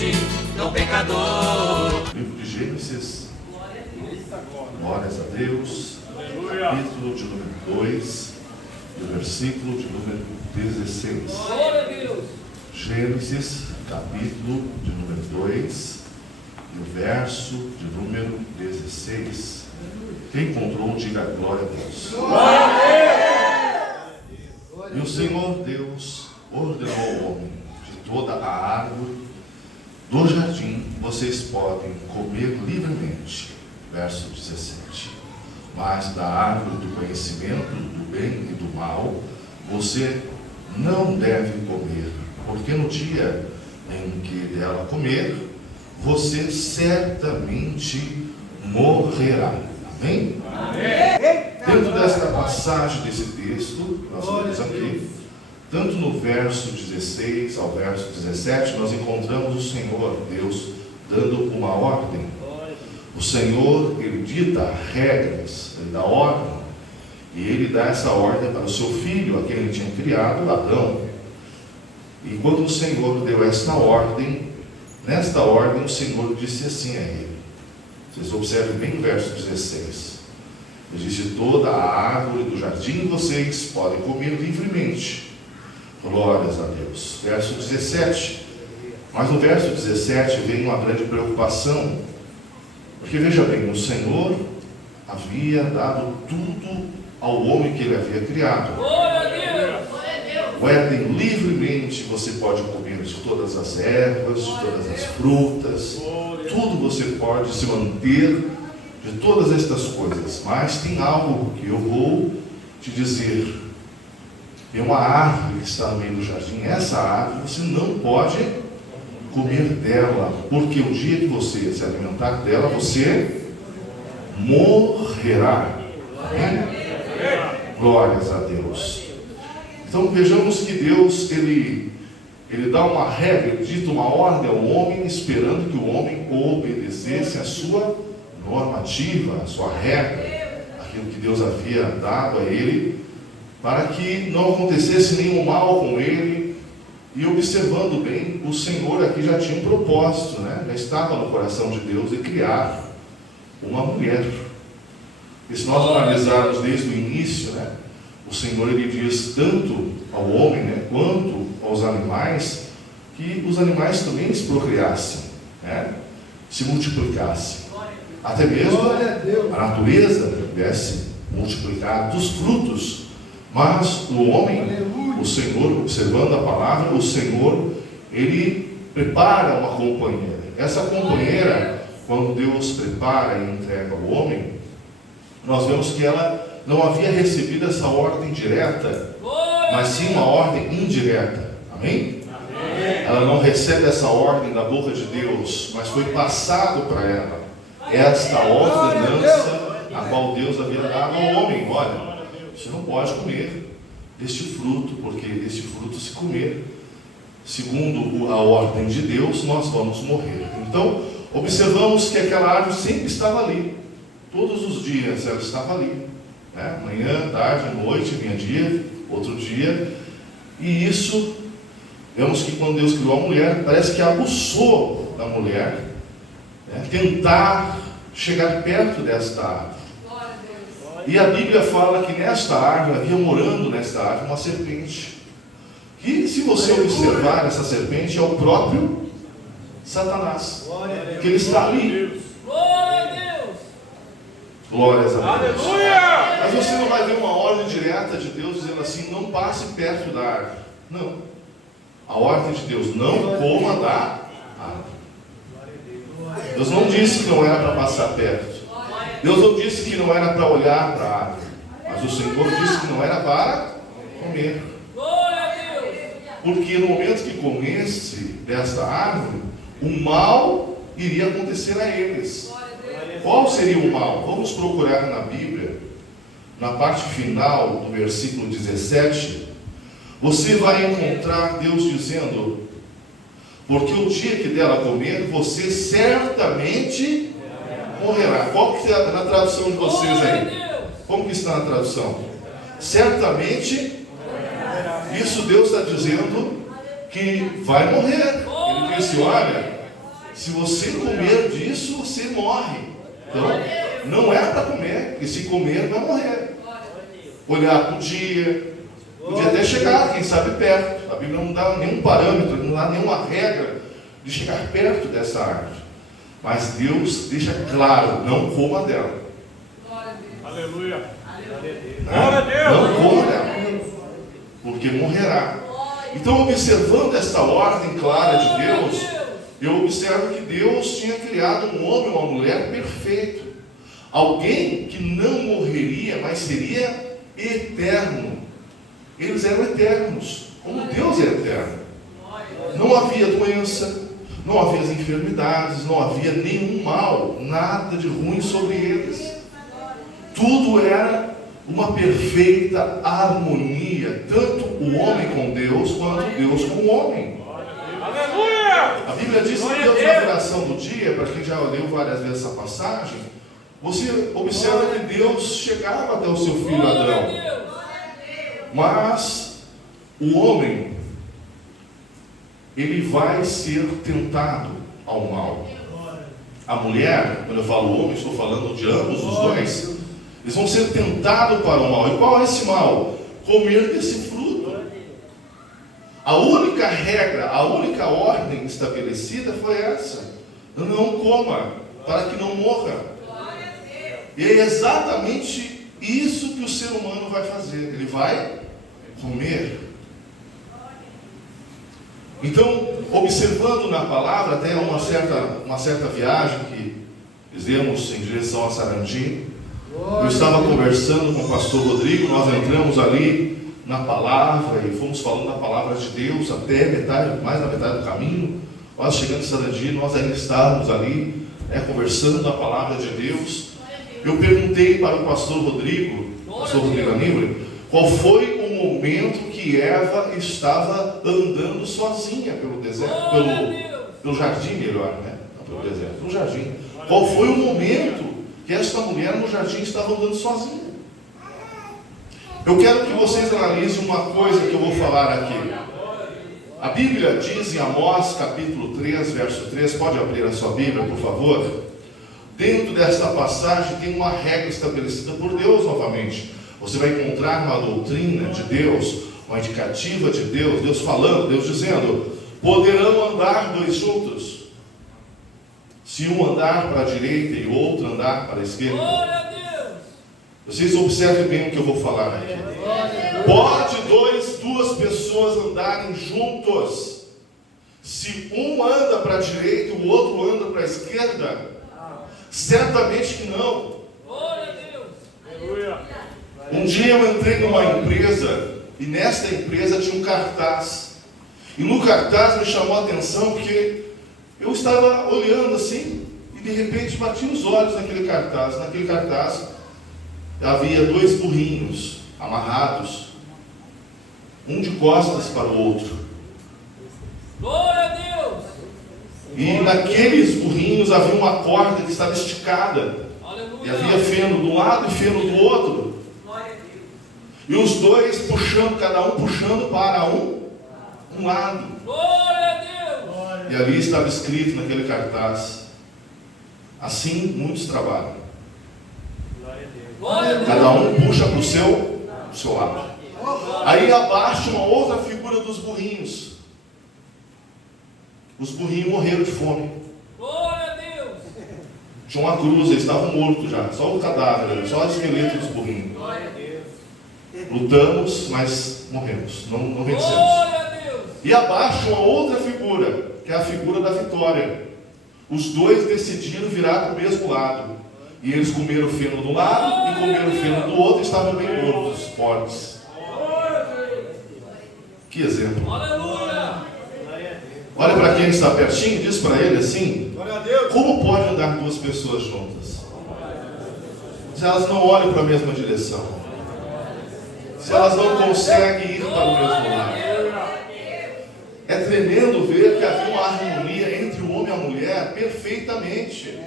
sacerdote, tão pecador. Livro de Gênesis, glórias a Deus, capítulo de número 2 e o versículo de número 16. Glória a Deus. Gênesis, capítulo de número 2 e o verso de número 16. Quem encontrou, diga glória a Deus. E o Senhor Deus ordenou ao homem: de toda a árvore do jardim vocês podem comer livremente. Verso 17. Mas da árvore do conhecimento do bem e do mal você não deve comer, porque no dia em que dela comer, você certamente morrerá. Amém? Amém. Dentro desta passagem, desse texto, nós temos aqui, tanto no verso 16 ao verso 17, nós encontramos o Senhor Deus dando uma ordem. O Senhor, Ele dita regras, Ele dá ordem, e Ele dá essa ordem para o seu filho, a quem Ele tinha criado, Adão. E quando o Senhor deu esta ordem, nesta ordem o Senhor disse assim a ele. Vocês observem bem o verso 16. Ele diz: de toda a árvore do jardim vocês podem comer livremente. Glórias a Deus. Verso 17. Mas no verso 17 vem uma grande preocupação. Porque veja bem, o Senhor havia dado tudo ao homem que Ele havia criado. Glória a Deus. O Éden, livremente você pode comer de todas as ervas, de todas as frutas, tudo você pode se manter de todas estas coisas. Mas tem algo que eu vou te dizer. Tem uma árvore que está no meio do jardim. Essa árvore você não pode comer dela, porque o dia que você se alimentar dela, você morrerá. Amém? Glórias a Deus. Então vejamos que Deus, Ele dá uma regra, Ele dita uma ordem ao homem, esperando que o homem obedecesse a sua normativa, a sua regra, aquilo que Deus havia dado a ele, para que não acontecesse nenhum mal com ele. E observando bem, o Senhor aqui já tinha um propósito, né? Já estava no coração de Deus de criar uma mulher. E se nós analisarmos desde o início, né? O Senhor, Ele diz tanto ao homem, né, quanto aos animais, que os animais também se procriassem, né, se multiplicassem. Até mesmo a natureza pudesse multiplicar dos frutos. Mas o homem, o Senhor, observando a palavra, o Senhor, Ele prepara uma companheira. Essa companheira, quando Deus prepara e entrega ao homem, nós vemos que ela não havia recebido essa ordem direta, mas sim uma ordem indireta. Amém? Ela não recebe essa ordem da boca de Deus, mas foi passado para ela esta ordenança a qual Deus havia dado ao homem. Olha, você não pode comer este fruto, porque este fruto, se comer segundo a ordem de Deus, nós vamos morrer. Então observamos que aquela árvore sempre estava ali, todos os dias ela estava ali, né? Manhã, tarde, noite, vinha dia, outro dia. E isso, vemos que quando Deus criou a mulher, parece que aguçou da mulher, né, tentar chegar perto desta árvore. E a Bíblia fala que nesta árvore, havia morando nesta árvore uma serpente. E se você observar, essa serpente é o próprio Satanás, que ele está ali. Glórias a Deus. Mas você não vai ver uma ordem direta de Deus dizendo assim: não passe perto da árvore. Não. A ordem de Deus: não coma da árvore. Deus não disse que não era para passar perto. Deus não disse que não era para olhar para a árvore. Mas o Senhor disse que não era para comer. Porque no momento que comesse desta árvore, o mal iria acontecer a eles. Qual seria o mal? Vamos procurar na Bíblia, na parte final do versículo 17, você vai encontrar Deus dizendo: porque o dia que dela comer, você certamente morrerá. Qual que é na tradução de vocês aí? Como que está na tradução? Certamente, isso Deus está dizendo que vai morrer. Ele disse: olha, Se você comer disso, você morre. Então, não é para comer, porque se comer, vai morrer. Olhar podia até chegar, quem sabe, perto. A Bíblia não dá nenhum parâmetro, não dá nenhuma regra de chegar perto dessa árvore. Mas Deus deixa claro, não coma dela. Aleluia. Não coma dela, porque morrerá. Então, observando esta ordem clara de Deus, eu observo que Deus tinha criado um homem e uma mulher perfeito. Alguém que não morreria, mas seria eterno. Eles eram eternos, como Deus é eterno. Não havia doença, não havia as enfermidades, não havia nenhum mal, nada de ruim sobre eles. Tudo era uma perfeita harmonia, tanto o homem com Deus, quanto Deus com o homem. Aleluia! A Bíblia diz que Deus, na viração do dia, para quem já leu várias vezes essa passagem, você observa que Deus chegava até o seu filho Adão. Mas o homem, ele vai ser tentado ao mal. A mulher, quando eu falo homem, estou falando de ambos os dois. Eles vão ser tentados para o mal. E qual é esse mal? Comer desse fruto. A única regra, a única ordem estabelecida foi essa: não coma, para que não morra. E é exatamente isso que o ser humano vai fazer. Ele vai comer. Então, observando na palavra, até uma certa viagem que fizemos em direção a Sarandi, eu estava conversando com o pastor Rodrigo, nós entramos ali na palavra e fomos falando da palavra de Deus até mais da metade do caminho. Nós chegando em Sarandi, nós ainda estávamos ali, conversando da palavra de Deus. Eu perguntei para o pastor Rodrigo Aníbal, qual foi o momento que Eva estava andando sozinha pelo deserto, pelo jardim, melhor, né? Não pelo deserto, pelo jardim. Qual foi o momento que esta mulher no jardim estava andando sozinha? Eu quero que vocês analisem uma coisa que eu vou falar aqui. A Bíblia diz em Amós, capítulo 3, verso 3, pode abrir a sua Bíblia, por favor? Dentro desta passagem tem uma regra estabelecida por Deus novamente. Você vai encontrar uma doutrina de Deus, uma indicativa de Deus, Deus falando, Deus dizendo: poderão andar dois juntos, se um andar para a direita e o outro andar para a esquerda. Vocês observem bem o que eu vou falar aqui. Pode duas pessoas andarem juntos, se um anda para a direita e o outro anda para a esquerda? Certamente que não. Um dia eu entrei numa empresa, e nesta empresa tinha um cartaz. E no cartaz me chamou a atenção, porque eu estava olhando assim, e de repente bati os olhos naquele cartaz. Naquele cartaz havia dois burrinhos amarrados, um de costas para o outro. Glória a Deus! E naqueles burrinhos havia uma corda que estava esticada. Aleluia. E havia feno de um lado e feno do outro. E os dois puxando, cada um puxando para um lado. Glória a Deus! E ali estava escrito naquele cartaz: assim muitos trabalham. Glória a Deus! Cada um puxa para o seu lado. Aí abaixo uma outra figura dos burrinhos. Os burrinhos morreram de fome. Glória a Deus! Tinha uma cruz, eles estavam mortos já. Só o cadáver, só o esqueleto dos burrinhos. Glória a Deus! Lutamos, mas morremos. Não vencemos. Glória a Deus! E abaixo uma outra figura, que é a figura da vitória. Os dois decidiram virar para o mesmo lado. E eles comeram o feno de um lado e comeram o feno do outro e estavam bem mortos, fortes. Que exemplo. Aleluia! Olha para quem está pertinho e diz para ele assim: como pode andar duas pessoas juntas? Se elas não olham para a mesma direção, se elas não conseguem ir para o mesmo lado. É tremendo ver que havia uma harmonia entre o homem e a mulher perfeitamente.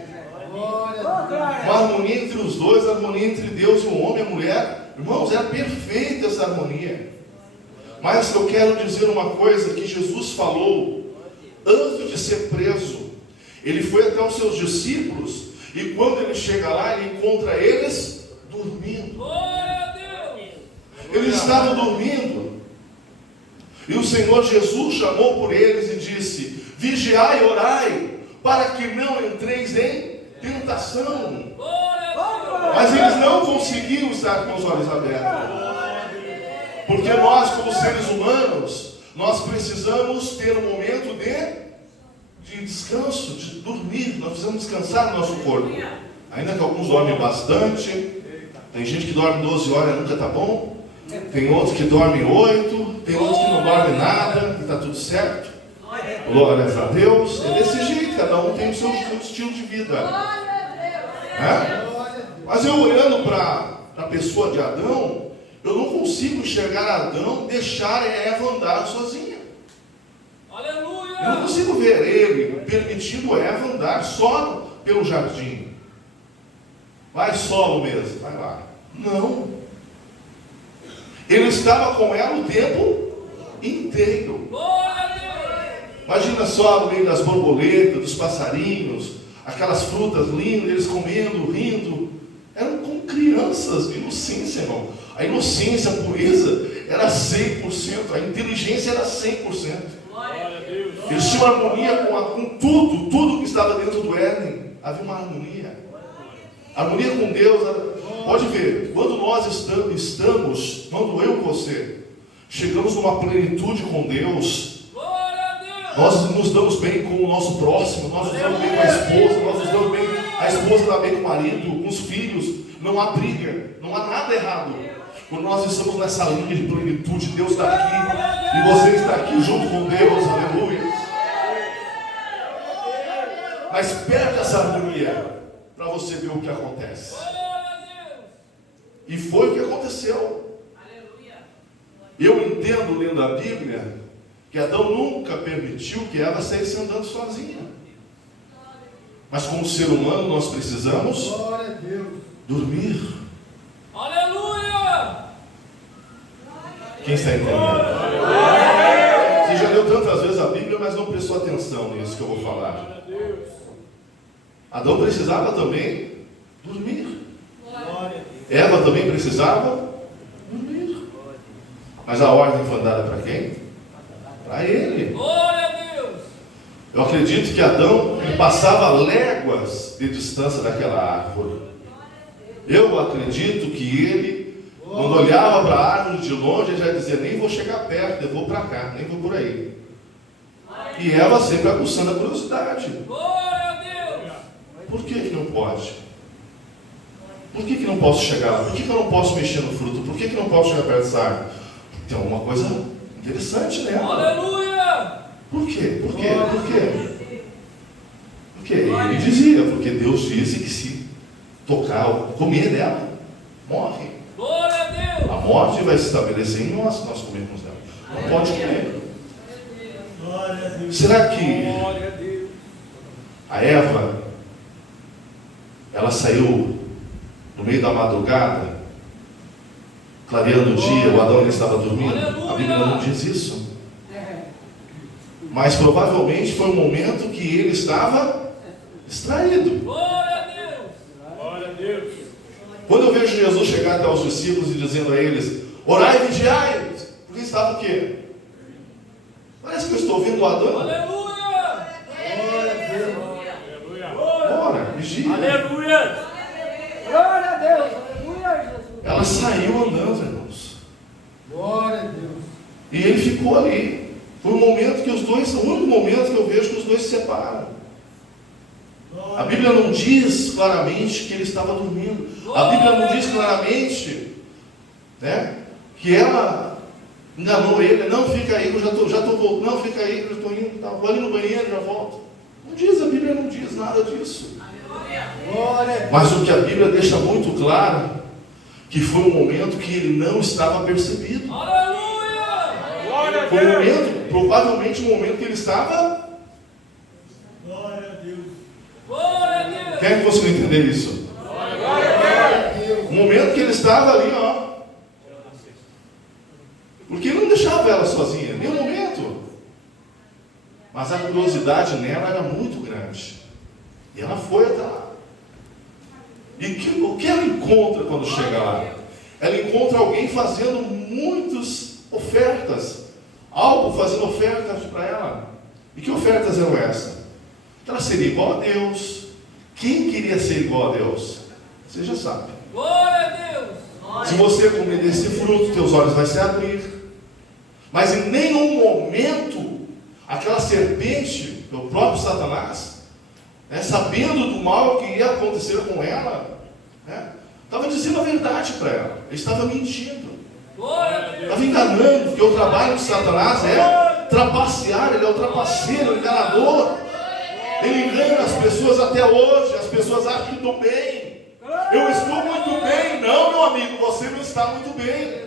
Uma harmonia entre os dois, a harmonia entre Deus e o homem e a mulher. Irmãos, era perfeita essa harmonia. Mas eu quero dizer uma coisa que Jesus falou antes de ser preso. Ele foi até os seus discípulos, e quando ele chega lá, ele encontra eles dormindo. Glória a Deus. Eles estavam dormindo. E o Senhor Jesus chamou por eles e disse: vigiai e orai, para que não entreis em tentação. Glória a Deus. Mas eles não conseguiam estar com os olhos abertos. Porque nós, como seres humanos, nós precisamos ter um momento de descanso, de dormir. Nós precisamos descansar no nosso corpo. Ainda que alguns dormem bastante. Tem gente que dorme 12 horas e nunca está bom. Tem outros que dormem 8. Tem outros que não dormem nada e está tudo certo. Glórias a Deus. É desse jeito, cada um tem o seu estilo de vida. É? Mas eu olhando para a pessoa de Adão, eu não consigo enxergar Adão deixar Eva andar sozinha. Aleluia. Eu não consigo ver ele permitindo Eva andar só pelo jardim. Vai solo mesmo, vai lá. Não. Ele estava com ela o tempo inteiro. Glória a Deus. Imagina só no meio das borboletas, dos passarinhos, aquelas frutas lindas, eles comendo, rindo. Eram como crianças de inocência, irmão. A inocência, a pureza era 100%, a inteligência era 100%. Eles tinham harmonia com tudo que estava dentro do Éden. Havia uma harmonia. Harmonia com Deus. Pode ver, quando nós estamos, quando eu e você chegamos numa plenitude com Deus, nós nos damos bem com o nosso próximo, nós nos damos bem com a esposa, nós nos damos bem, a esposa dá bem com o marido, com os filhos, não há briga, não há nada errado. Quando nós estamos nessa linha de plenitude, Deus está aqui, e você está aqui junto com Deus, aleluia. Mas perde essa harmonia, para você ver o que acontece. E foi o que aconteceu. Eu entendo, lendo a Bíblia, que Adão nunca permitiu que Eva saísse andando sozinha. Mas como ser humano, nós precisamos dormir. Aleluia! Quem está entendendo? Você já leu tantas vezes a Bíblia, mas não prestou atenção nisso que eu vou falar. Adão precisava também dormir. Eva também precisava dormir. Mas a ordem foi dada para quem? Para ele. Glória a Deus! Eu acredito que Adão passava léguas de distância daquela árvore. Eu acredito que ele, quando olhava para a árvore de longe, ele já dizia: nem vou chegar perto, eu vou para cá, nem vou por aí. E Eva sempre aguçando a curiosidade. Glória a Deus! Por que não pode? Por que não posso chegar lá? Por que eu não posso mexer no fruto? Por que não posso chegar perto dessa árvore? Tem alguma coisa interessante nela. Aleluia! Por quê? Por quê? Por quê? Porque ele dizia, porque Deus disse que se tocar, comer dela, morre. Glória a Deus! A morte vai se estabelecer em nós se nós comermos dela. Não pode comer. Será que a Eva, ela saiu no meio da madrugada, clareando o dia, o Adão ainda estava dormindo? A Bíblia não diz isso. Mas provavelmente foi um momento que ele estava distraído. Glória a Deus! Glória a Deus. Quando eu vejo Jesus chegar até os discípulos e dizendo a eles: orai e vigiai, porque estava o quê? Parece que eu estou ouvindo o Adão. Aleluia! Ora, vigia. Aleluia. Glória a Deus, aleluia, Jesus. Ela saiu andando, irmãos. Glória a Deus. E ele ficou ali. Foi um momento que os dois, o único momento que eu vejo que os dois se separam. A Bíblia não diz claramente que ele estava dormindo. A Bíblia não diz claramente, né, que ela enganou ele. Não, fica aí, eu já estou voltando. Não, fica aí, eu já estou indo. Tá, vou ali no banheiro, já volto. Não diz, a Bíblia não diz nada disso. Glória. Mas o que a Bíblia deixa muito claro, que foi um momento que ele não estava percebido. Aleluia! Glória a Foi um Deus. momento, provavelmente um momento que ele estava. Glória a Deus. Glória a Deus! Quem é que conseguiu entender isso? Um momento que ele estava ali, ó. Porque ele não deixava ela sozinha, nem um momento. Mas a curiosidade nela era muito grande. E ela foi até lá. E o que ela encontra quando chega lá? Ela encontra alguém fazendo muitas ofertas. Algo fazendo ofertas para ela. E que ofertas eram essas? Ela seria igual a Deus. Quem queria ser igual a Deus? Você já sabe. Glória a Deus. Se você comer desse fruto, teus olhos vão se abrir. Mas em nenhum momento, aquela serpente, o próprio Satanás, sabendo do mal que ia acontecer com ela, estava dizendo a verdade para ela. Ele estava mentindo. Glória a Deus. Estava enganando, porque o trabalho de Satanás é trapacear, ele é o trapaceiro, o enganador. Ele engana as pessoas até hoje. As pessoas acham que estou bem. Eu estou muito bem. Não, meu amigo, você não está muito bem.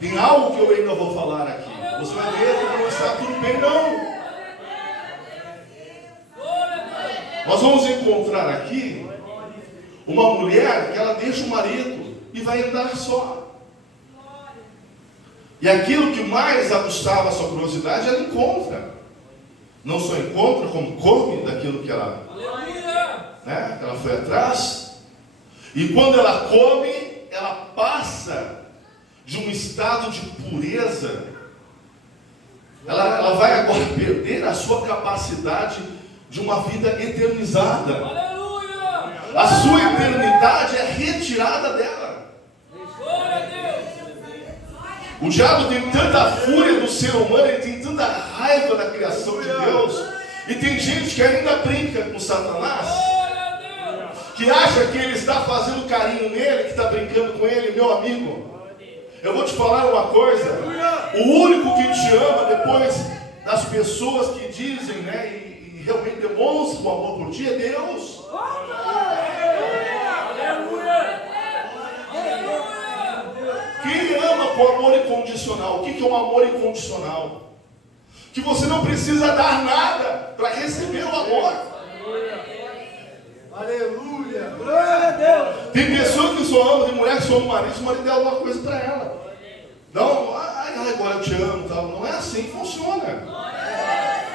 Tem algo que eu ainda vou falar aqui. Você vai ver que não está tudo bem, não. Nós vamos encontrar aqui uma mulher que ela deixa o marido e vai andar só. E aquilo que mais aguçava a sua curiosidade, ela encontra. Não só encontra, como come daquilo que ela, que ela foi atrás. E quando ela come, ela passa de um estado de pureza. Ela vai agora perder a sua capacidade de uma vida eternizada. Aleluia. A sua eternidade é retirada dela. Glória a Deus. O diabo tem tanta fúria do ser humano, ele tem tanta raiva da criação de Deus. E tem gente que ainda brinca com Satanás, Glória a Deus. que acha que ele está fazendo carinho nele, que está brincando com ele. Meu amigo, eu vou te falar uma coisa. O único que te ama, depois das pessoas que dizem, e realmente demonstram o amor por ti, é Deus. Quem ama com amor incondicional? O que é um amor incondicional? Que você não precisa dar nada para receber o amor. Aleluia. Glória a Deus. Tem pessoas que só amam, tem mulher que só ama o marido, se o marido der alguma coisa para ela. Não, agora eu te amo, tal. Não é assim que funciona.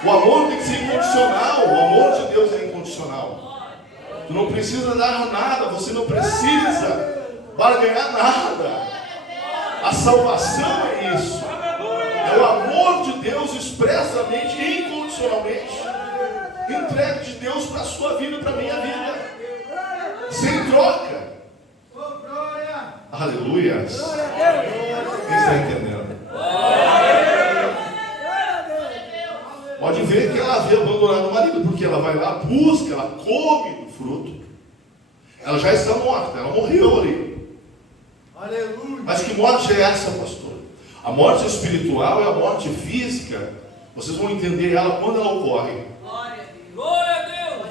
O amor tem que ser incondicional. O amor de Deus é incondicional. Tu não precisa dar nada, você não precisa barganhar nada. A salvação é isso. É o amor de Deus expressamente, incondicionalmente, entregue de Deus para a sua vida e para a minha vida. Sem troca. Aleluia. Quem está entendendo? Pode ver que ela havia abandonado o marido, porque ela vai lá, busca, ela come do fruto. Ela já está morta, ela morreu ali. Aleluia. Mas que morte é essa, pastor? A morte espiritual é a morte física. Vocês vão entender ela quando ela ocorre. Glória a Deus.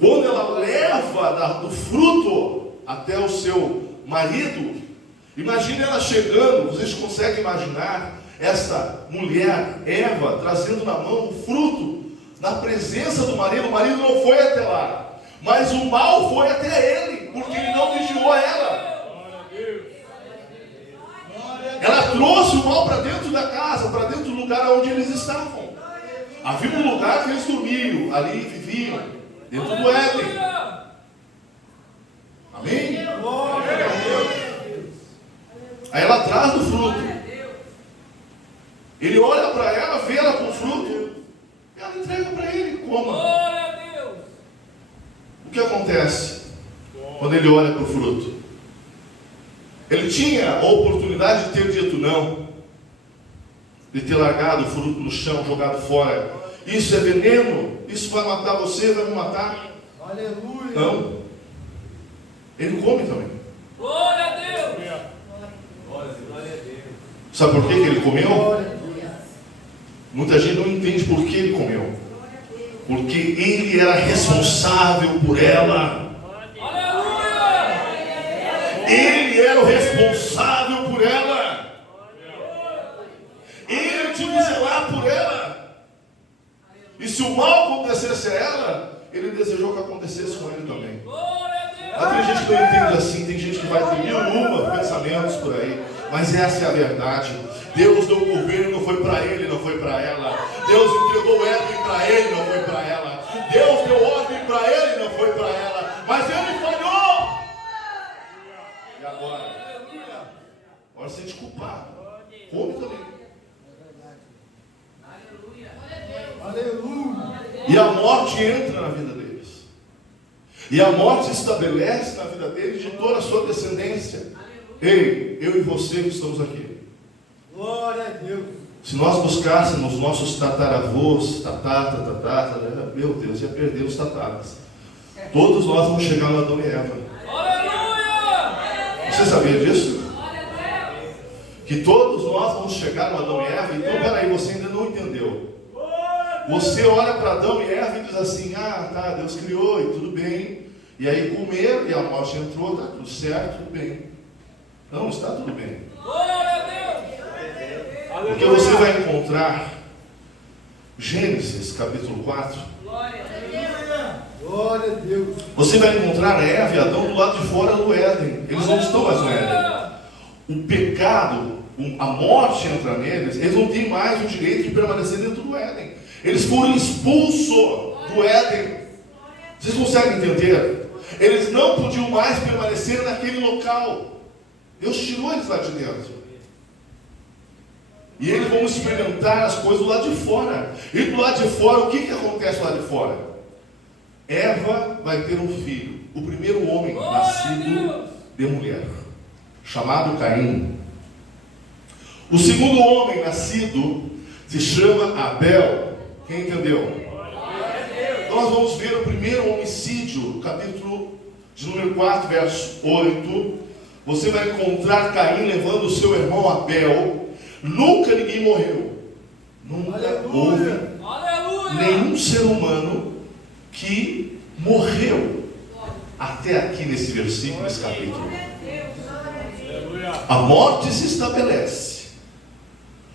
Quando ela leva do fruto até o seu marido, imagine ela chegando. Vocês conseguem imaginar essa mulher, Eva, trazendo na mão o fruto na presença do marido? O marido não foi até lá, mas o mal foi até ele, porque ele não vigiou ela. Ela trouxe o mal para dentro da casa, para dentro do lugar onde eles estavam. Havia um lugar que eles dormiam, ali viviam, dentro do Éden. Amém? Aí ela traz do fruto. Ele olha para ela, vê ela com o fruto, e ela entrega para ele, coma. Glória a Deus. O que acontece quando ele olha para o fruto? Ele tinha a oportunidade de ter dito não, de ter largado o fruto no chão, jogado fora. Isso é veneno, isso vai matar você, vai me matar. Aleluia. Não. Ele come também. Glória a Deus. Sabe por que ele comeu? Muita gente não entende por que ele comeu. Porque ele era responsável por ela. Ele era o responsável por ela. Ele tinha que zelar por ela. E se o mal acontecesse a ela, ele desejou que acontecesse com ele também. Mas tem gente que não entende assim. Tem gente que vai ter 1001 pensamentos por aí. Mas essa é a verdade. Deus deu o governo, não foi para ele, não foi para ela. Deus entregou o Éden para ele, não foi para ela. Deus deu ordem para ele e não foi para ela. Mas ele falhou. E agora? Agora você te culpado. Come também. Aleluia. E a morte entra na vida deles. E a morte se estabelece na vida deles de toda a sua descendência. Ei, eu e você que estamos aqui. Glória a Deus. Se nós buscássemos nossos tataravôs, meu Deus, ia perder os tataras. Todos nós vamos chegar no Adão e Eva. Aleluia! Você sabia disso? Que todos nós vamos chegar no Adão e Eva. Então, peraí, você ainda não entendeu. Você olha para Adão e Eva e diz assim: ah, tá, Deus criou e tudo bem. E aí comeram e a morte entrou, tá tudo certo, tudo bem. Não, está tudo bem. Porque você vai encontrar Gênesis capítulo 4. Glória a Deus. Você vai encontrar Eva e Adão do lado de fora do Éden. Eles não estão mais no Éden. O pecado, a morte entra neles. Eles não têm mais o direito de permanecer dentro do Éden. Eles foram expulsos do Éden. Vocês conseguem entender? Eles não podiam mais permanecer naquele local. Deus tirou eles lá de dentro. E eles vão experimentar as coisas do lado de fora. E do lado de fora, o que acontece lá de fora? Eva vai ter um filho, o primeiro homem nascido de mulher, chamado Caim. O segundo homem nascido se chama Abel. Quem entendeu? Então nós vamos ver o primeiro homicídio, capítulo de número 4, verso 8. Você vai encontrar Caim levando o seu irmão Abel. Nunca ninguém morreu. Nunca houve nenhum ser humano que morreu até aqui nesse versículo, nesse capítulo. A morte se estabelece.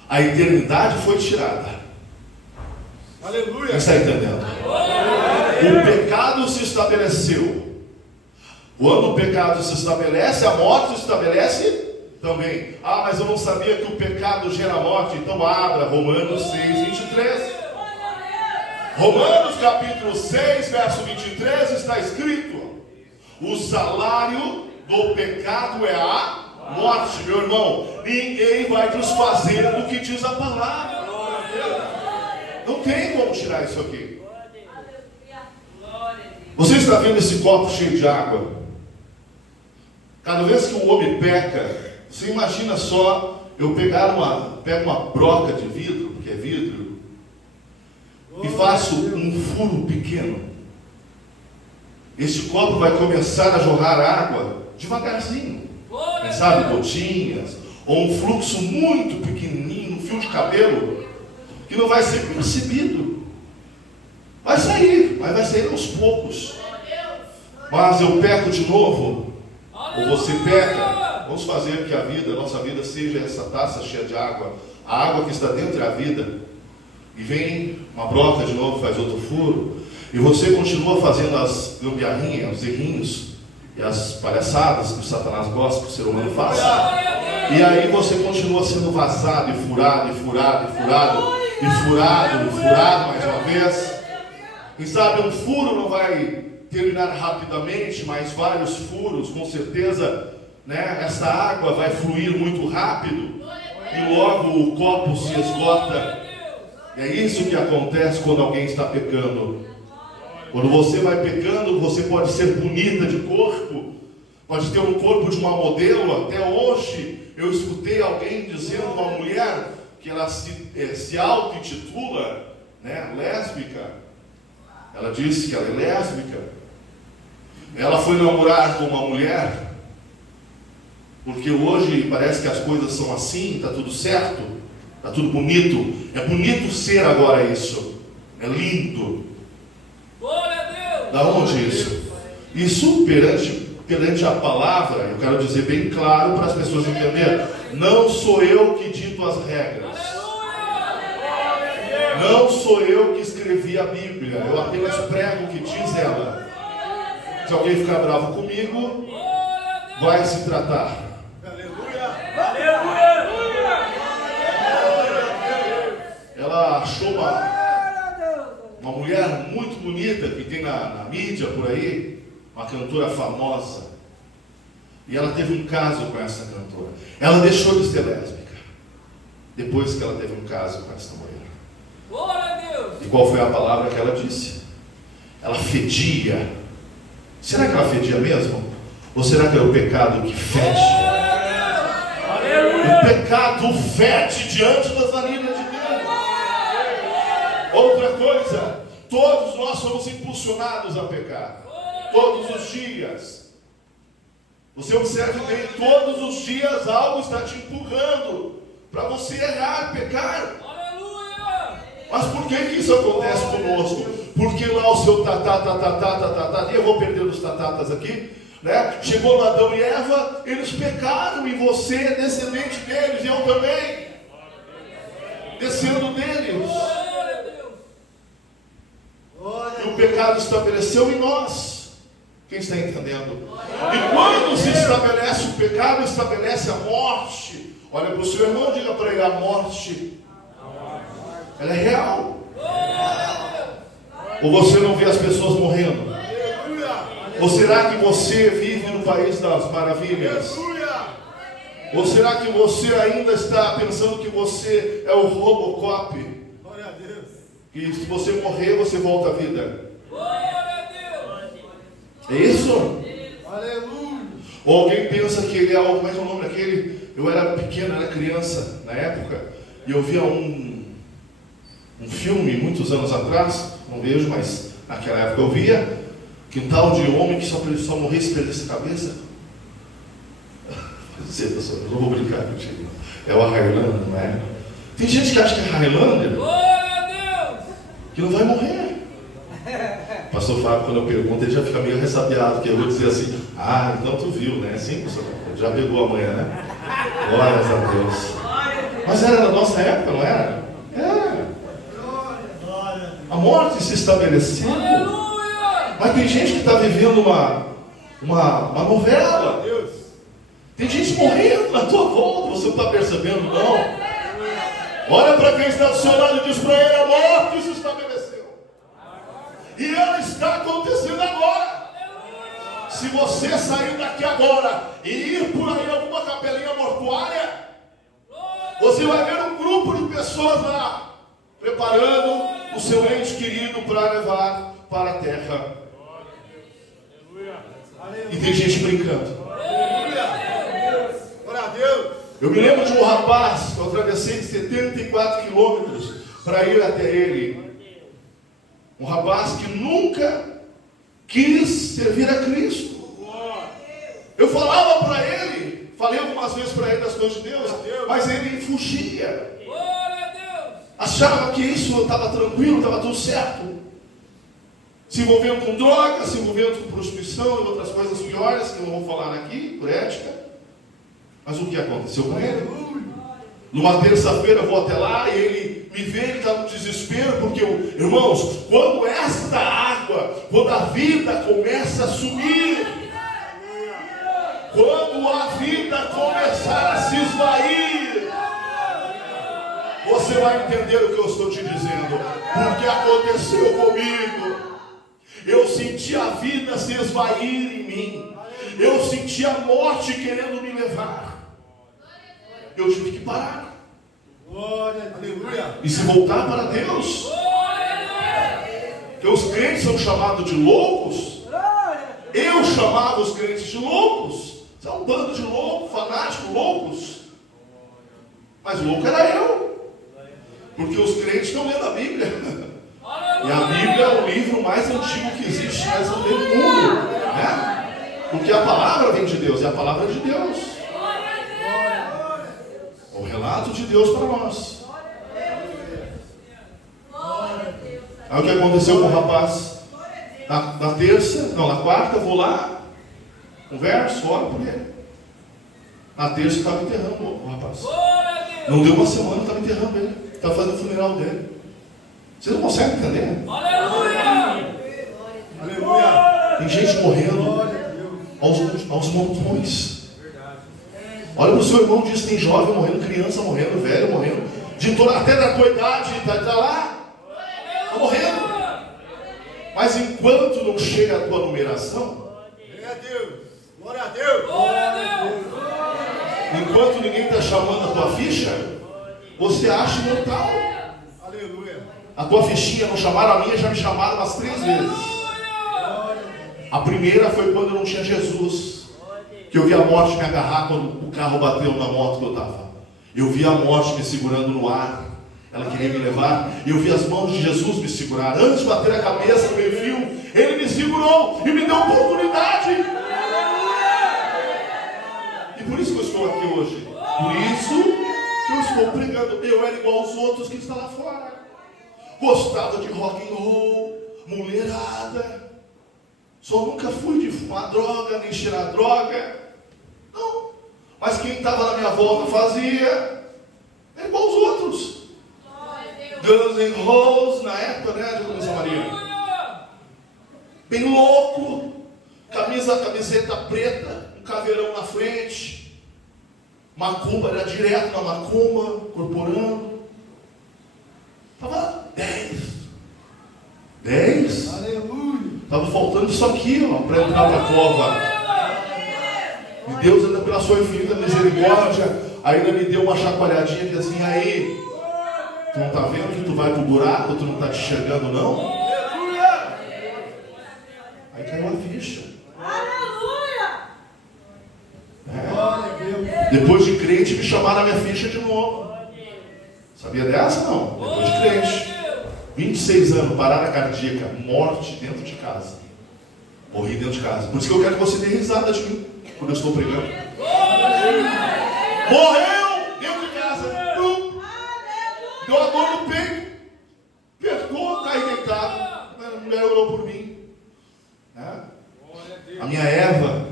A eternidade foi tirada. Aleluia. Você está entendendo? O pecado se estabeleceu. Quando o pecado se estabelece, a morte se estabelece também. Ah, mas eu não sabia que o pecado gera morte. Então abra Romanos 6, 23. Romanos capítulo 6, verso 23 está escrito: o salário do pecado é a morte. Meu irmão, ninguém vai desfazer do que diz a palavra. Não tem como tirar isso aqui. Você está vendo esse copo cheio de água? Cada vez que um homem peca, você imagina só, eu pego uma broca de vidro, que é vidro, e faço um furo pequeno. Este copo vai começar a jorrar água devagarzinho. Quem sabe gotinhas, ou um fluxo muito pequenininho, um fio de cabelo, que não vai ser percebido. Vai sair, mas vai sair aos poucos. Mas eu peco de novo, ou você peca. Vamos fazer que a nossa vida seja essa taça cheia de água. A água que está dentro é a vida. E vem uma broca de novo, faz outro furo. E você continua fazendo as gambiarrinhas, os errinhos e as palhaçadas que o Satanás gosta que o ser humano faça. E aí você continua sendo vazado e furado, e furado, e furado, e furado, e furado mais uma vez. E sabe, um furo não vai terminar rapidamente, mas vários furos, com certeza, né? Essa água vai fluir muito rápido e logo o copo se esgota. É isso que acontece quando alguém está pecando. Quando você vai pecando, você pode ser bonita de corpo, pode ter um corpo de uma modelo. Até hoje eu escutei alguém dizendo, uma mulher, que ela se auto-intitula, né, lésbica. Ela disse que ela é lésbica. Ela foi namorar com uma mulher, porque hoje parece que as coisas são assim, está tudo certo, está tudo bonito. É bonito ser agora isso. É lindo. Glória a Deus. Da onde isso? Isso perante a palavra, eu quero dizer bem claro para as pessoas entenderem. Não sou eu que dito as regras. Não sou eu que escrevi a Bíblia. Eu apenas prego o que diz ela. Se alguém ficar bravo comigo, vai se tratar. Ela achou uma mulher muito bonita que tem na mídia por aí, uma cantora famosa, e ela teve um caso com essa cantora. Ela deixou de ser lésbica, depois que ela teve um caso com essa mulher. Glória a Deus. E qual foi a palavra que ela disse? Ela fedia. Será que ela fedia mesmo? Ou será que é o pecado que fede? O pecado fede diante das narinas de Deus. Outra coisa, todos nós somos impulsionados a pecar. Todos os dias. Você observe bem, todos os dias algo está te empurrando para você errar, pecar. Aleluia. Mas por que isso acontece conosco? Porque lá o seu e eu vou perder os tatatas aqui, né? Chegou no Adão e Eva, eles pecaram, e você é descendente deles, e eu também, descendo deles. Glória a Deus. E o pecado estabeleceu em nós. Quem está entendendo? E quando se estabelece o pecado, estabelece a morte. Olha para o seu irmão, diga para ele: a morte, ela é real. Ou você não vê as pessoas morrendo? Ou será que você vive no país das maravilhas? Ou será que você ainda está pensando que você é o Robocop? Que se você morrer, você volta à vida? É isso? Aleluia. Ou alguém pensa que ele é algo, como é que é o nome daquele? Eu era pequeno, era criança na época, e eu via um filme muitos anos atrás, não vejo, mas naquela época eu via, que um tal de homem que só morria se perdesse a cabeça. Eu não vou brincar contigo. É o Highlander, não é? Tem gente que acha que é Highlander, Glória a Deus. que não vai morrer. O pastor Fábio, quando eu pergunto, ele já fica meio ressabiado, porque eu vou dizer assim: ah, então tu viu, né? Assim, pastor, já pegou amanhã, né? Glórias a Deus. Mas era na nossa época, não era? Era. A morte se estabeleceu. Aleluia. Mas tem gente que está vivendo uma novela. Tem gente morrendo na tua volta, você não está percebendo, não? Olha para quem está do seu lado e diz para ele: a morte se estabeleceu. E ela está acontecendo agora. Se você sair daqui agora e ir por aí em alguma capelinha mortuária, você vai ver um grupo de pessoas lá preparando o seu ente querido para levar para a terra. E tem gente brincando. Glória a Deus. Eu me lembro de um rapaz que eu atravessei 74 quilômetros para ir até ele. Um rapaz que nunca quis servir a Cristo. Eu falava para ele, falei algumas vezes para ele das coisas de Deus, mas ele fugia. Glória a Deus. Achava que isso estava tranquilo, estava tudo certo. Se envolvendo com drogas, se envolvendo com prostituição e outras coisas piores que eu não vou falar aqui, por ética. Mas o que aconteceu com ele? Numa terça-feira eu vou até lá e ele me vê, ele está no desespero, porque, irmãos, quando esta água, quando a vida começa a subir, quando a vida começar a se esvair, você vai entender o que eu estou te dizendo, porque aconteceu comigo. Eu senti a vida se esvair em mim, eu senti a morte querendo me levar. Eu tive que parar. Glória a Deus. Aleluia. E se voltar para Deus. Porque os crentes são chamados de loucos. Eu chamava os crentes de loucos. São um bando de loucos, fanáticos, loucos. Mas louco era eu. Porque os crentes estão lendo a Bíblia. E a Bíblia é o livro mais antigo que existe nesse mundo, né? Porque a palavra vem de Deus, e a palavra é de Deus. O relato de Deus para nós. Aí o que aconteceu com o rapaz? Na terça, não, na quarta, eu vou lá, converso, oro por ele. Na terça eu estava enterrando o rapaz. Não deu uma semana, eu estava enterrando ele. Estava fazendo o funeral dele. Vocês não conseguem entender? Aleluia. Aleluia. Tem gente morrendo aos montões. Olha para o seu irmão, diz: tem jovem morrendo, criança morrendo, velho morrendo, até da tua idade, está lá, está morrendo. Mas enquanto não chega a tua numeração, Glória a Deus. Glória a Deus. Glória a Deus. enquanto ninguém está chamando a tua ficha, você acha imortal. Aleluia. A tua fichinha não chamaram a minha, já me chamaram umas 3 vezes. A primeira foi quando eu não tinha Jesus, que eu vi a morte me agarrar quando o carro bateu na moto que eu estava. Eu vi a morte me segurando no ar, ela queria me levar, e eu vi as mãos de Jesus me segurar. Antes de bater a cabeça no meio-fio, Ele me segurou e me deu oportunidade. E por isso que eu estou aqui hoje. Por isso que eu estou pregando. Eu era igual aos outros que estão lá fora. Gostava de rock and roll, mulherada. Só nunca fui de fumar droga, nem cheirar droga. Não. Mas quem estava na minha volta fazia. É igual aos outros. Guns N' Roses, na época, né, de Dona Maria? Bem louco. Camiseta preta, um caveirão na frente. Macumba, era direto na macumba, corporando. Estava 10. Aleluia. Estava faltando isso aqui, ó, para entrar para a cova. E Deus, ainda pela sua infinita misericórdia, ainda me deu uma chacoalhadinha que assim, aí, tu não está vendo que tu vai pro buraco, tu não está te enxergando não? Aí caiu a ficha. Glória a Deus. Depois de crente, me chamaram a minha ficha de novo. Sabia dessa? Não. Depois de crente. 26 anos, parada cardíaca, morte dentro de casa. Morri dentro de casa. Por isso que eu quero que você dê risada de mim, quando eu estou pregando. Morreu dentro de casa. Deu uma dor no peito. Apertou, caí deitado. A mulher orou por mim. A minha Eva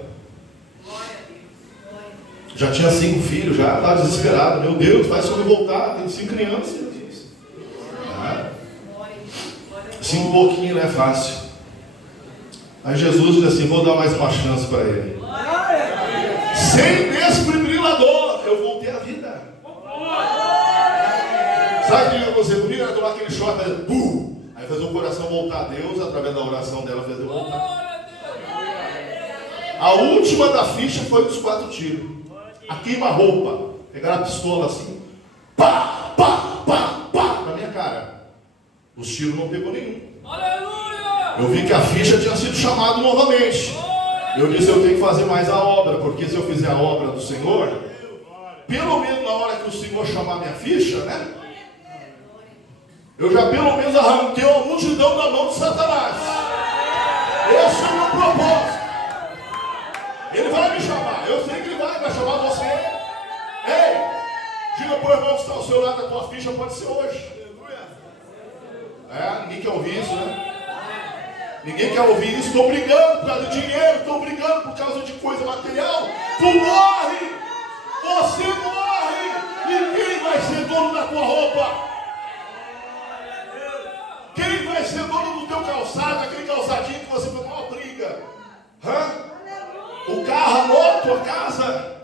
já tinha 5 filhos, já estava desesperado. Meu Deus, faz eu voltar. Tenho 5 crianças. 5 pouquinho não é fácil. Aí Jesus disse assim: vou dar mais uma chance para ele. Sem desfibrilador, eu voltei à vida. Sabe o que ia acontecer comigo? Era tomar aquele choque, fazer pum! Aí fazer o coração voltar a Deus, através da oração dela, fez eu voltar. A última da ficha foi dos 4 tiros. A queima-roupa. Pegaram a pistola assim, pá, pá, pá, pá, na minha cara. Os tiros não pegou nenhum. Aleluia! Eu vi que a ficha tinha sido chamada novamente. Eu disse: eu tenho que fazer mais a obra, porque se eu fizer a obra do Senhor, pelo menos na hora que o Senhor chamar minha ficha, né? Eu já pelo menos arranquei uma multidão da mão de Satanás. Esse é o meu propósito. Ele vai me chamar. Eu sei que ele vai chamar você. Ei, diga para o irmão que está ao seu lado, a tua ficha pode ser hoje. Ninguém quer ouvir isso, né? Ninguém quer ouvir isso. Estou brigando por causa de dinheiro, estou brigando por causa de coisa material. Tu morre! Você morre! Ninguém vai ser dono da tua roupa. Quem vai ser dono do teu calçado, aquele calçadinho que você foi uma briga? O carro, a moto, a casa.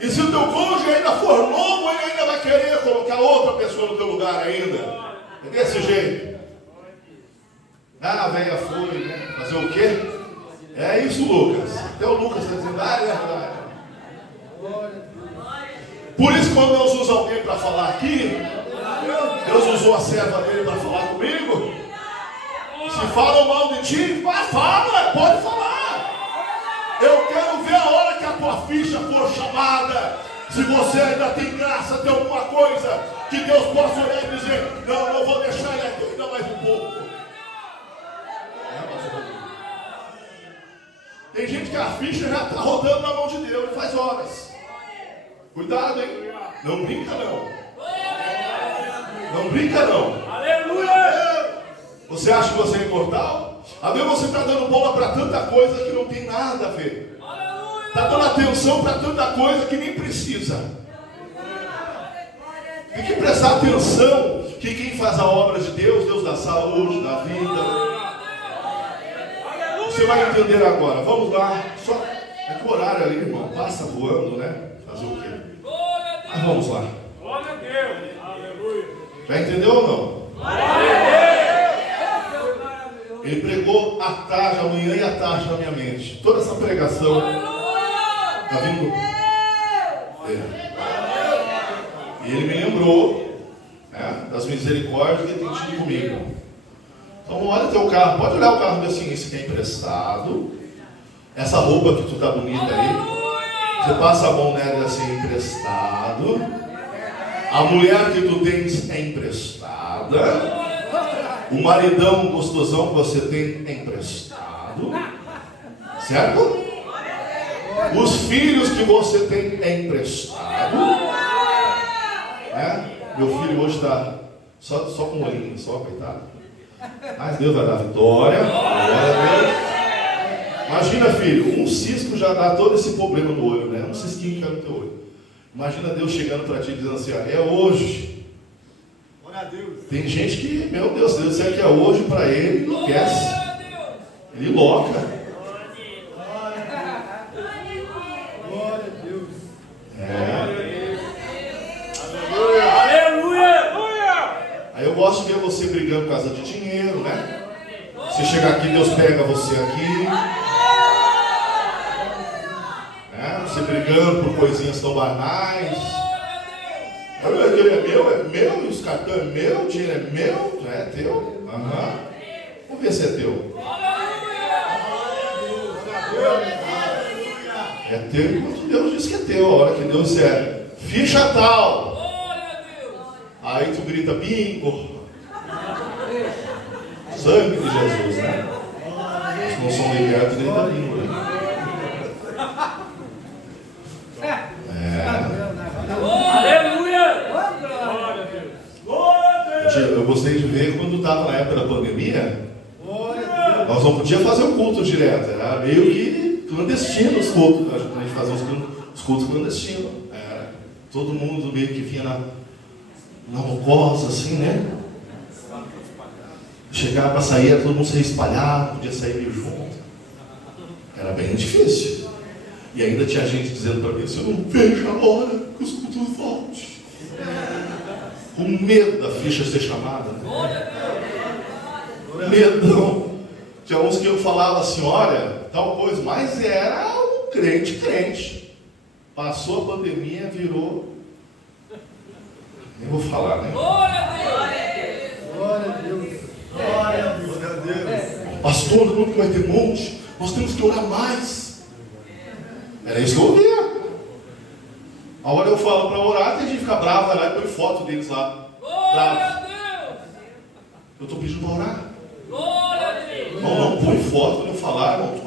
E se o teu cônjuge ainda for novo, ele ainda vai querer colocar outra pessoa no teu lugar ainda. É desse jeito. A velha foi, né? Fazer o quê? É isso, Lucas. Até o Lucas está dizendo, é verdade. Por isso, quando Deus usa alguém para falar aqui, Deus usou a serva dele para falar comigo. Se falam mal de ti, fala, pode falar. Eu quero ver a hora que a tua ficha for chamada. Se você ainda tem graça, tem alguma coisa que Deus possa olhar e dizer: não vou deixar ele aqui ainda mais um pouco. Tem gente que a ficha já está rodando na mão de Deus, ele faz horas. Cuidado, hein? Não brinca não. Não brinca não. Aleluia! Você acha que você é imortal? Às vezes você está dando bola para tanta coisa que não tem nada a ver. Está dando atenção para tanta coisa que nem precisa. Tem que prestar atenção que quem faz a obra de Deus, Deus da saúde, da vida. Você vai entender agora. Vamos lá. Só é que o horário ali, irmão, passa voando, né? Fazer o quê? Mas vamos lá. Glória a Deus. Aleluia. Já entendeu ou não? coração. Está vindo? E ele me lembrou, né, das misericórdias que ele tem tido comigo. Então olha teu carro, pode olhar o carro e dizer assim, esse aqui é emprestado. Essa roupa que tu tá bonita aí, você passa a mão nela e assim, é emprestado. A mulher que tu tens é emprestada. O maridão gostosão que você tem é emprestado. Certo? Os filhos que você tem é emprestado. Meu filho hoje está só com o olhinho, só, coitado. Mas Deus vai dar vitória. Glória a Deus. Imagina, filho, um cisco já dá todo esse problema no olho, né? Um cisquinho que cai no teu olho. Imagina Deus chegando para ti e dizendo assim, é hoje. Glória a Deus. Tem gente que, meu Deus, Deus disser que é hoje para ele, enlouquece. Ele louca. Glória a Deus. Aí eu gosto de ver você brigando por causa de dinheiro, né? Você chegar aqui, Deus pega você aqui. Você brigando por coisinhas tão banais. Aquele é meu, e os cartões é meu, o dinheiro é meu, é teu. Vamos ver se é teu. É teu enquanto Deus diz que é teu. A hora que Deus disser, ficha tal. Aí tu grita, bingo. Sangue de Jesus, né? Se não são libertos, grita bingo, né? Eu gostei de ver quando estava na época da pandemia, nós não podíamos fazer o culto direto, era meio que clandestino os cultos, a gente fazia os cultos clandestinos. Todo mundo meio que vinha na rocosa, assim, né? Chegava para sair, todo mundo se espalhar, podia sair meio junto. Era bem difícil. E ainda tinha gente dizendo para mim, eu não vejo a hora que os cultos voltem. Com medo da ficha ser chamada. Medão. Tinha uns que eu falava assim, olha, tal coisa, mas era um crente. Passou a pandemia, virou. Nem vou falar, né? Glória a Deus. Glória a Deus. Pastor, quando vai ter monte, nós temos que orar mais. Era isso que eu ouvia. A hora eu falo para orar, tem gente que fica bravo, vai lá e põe foto deles lá. Bravo. Eu estou pedindo para orar. Não, põe foto quando eu falar, irmão. Tu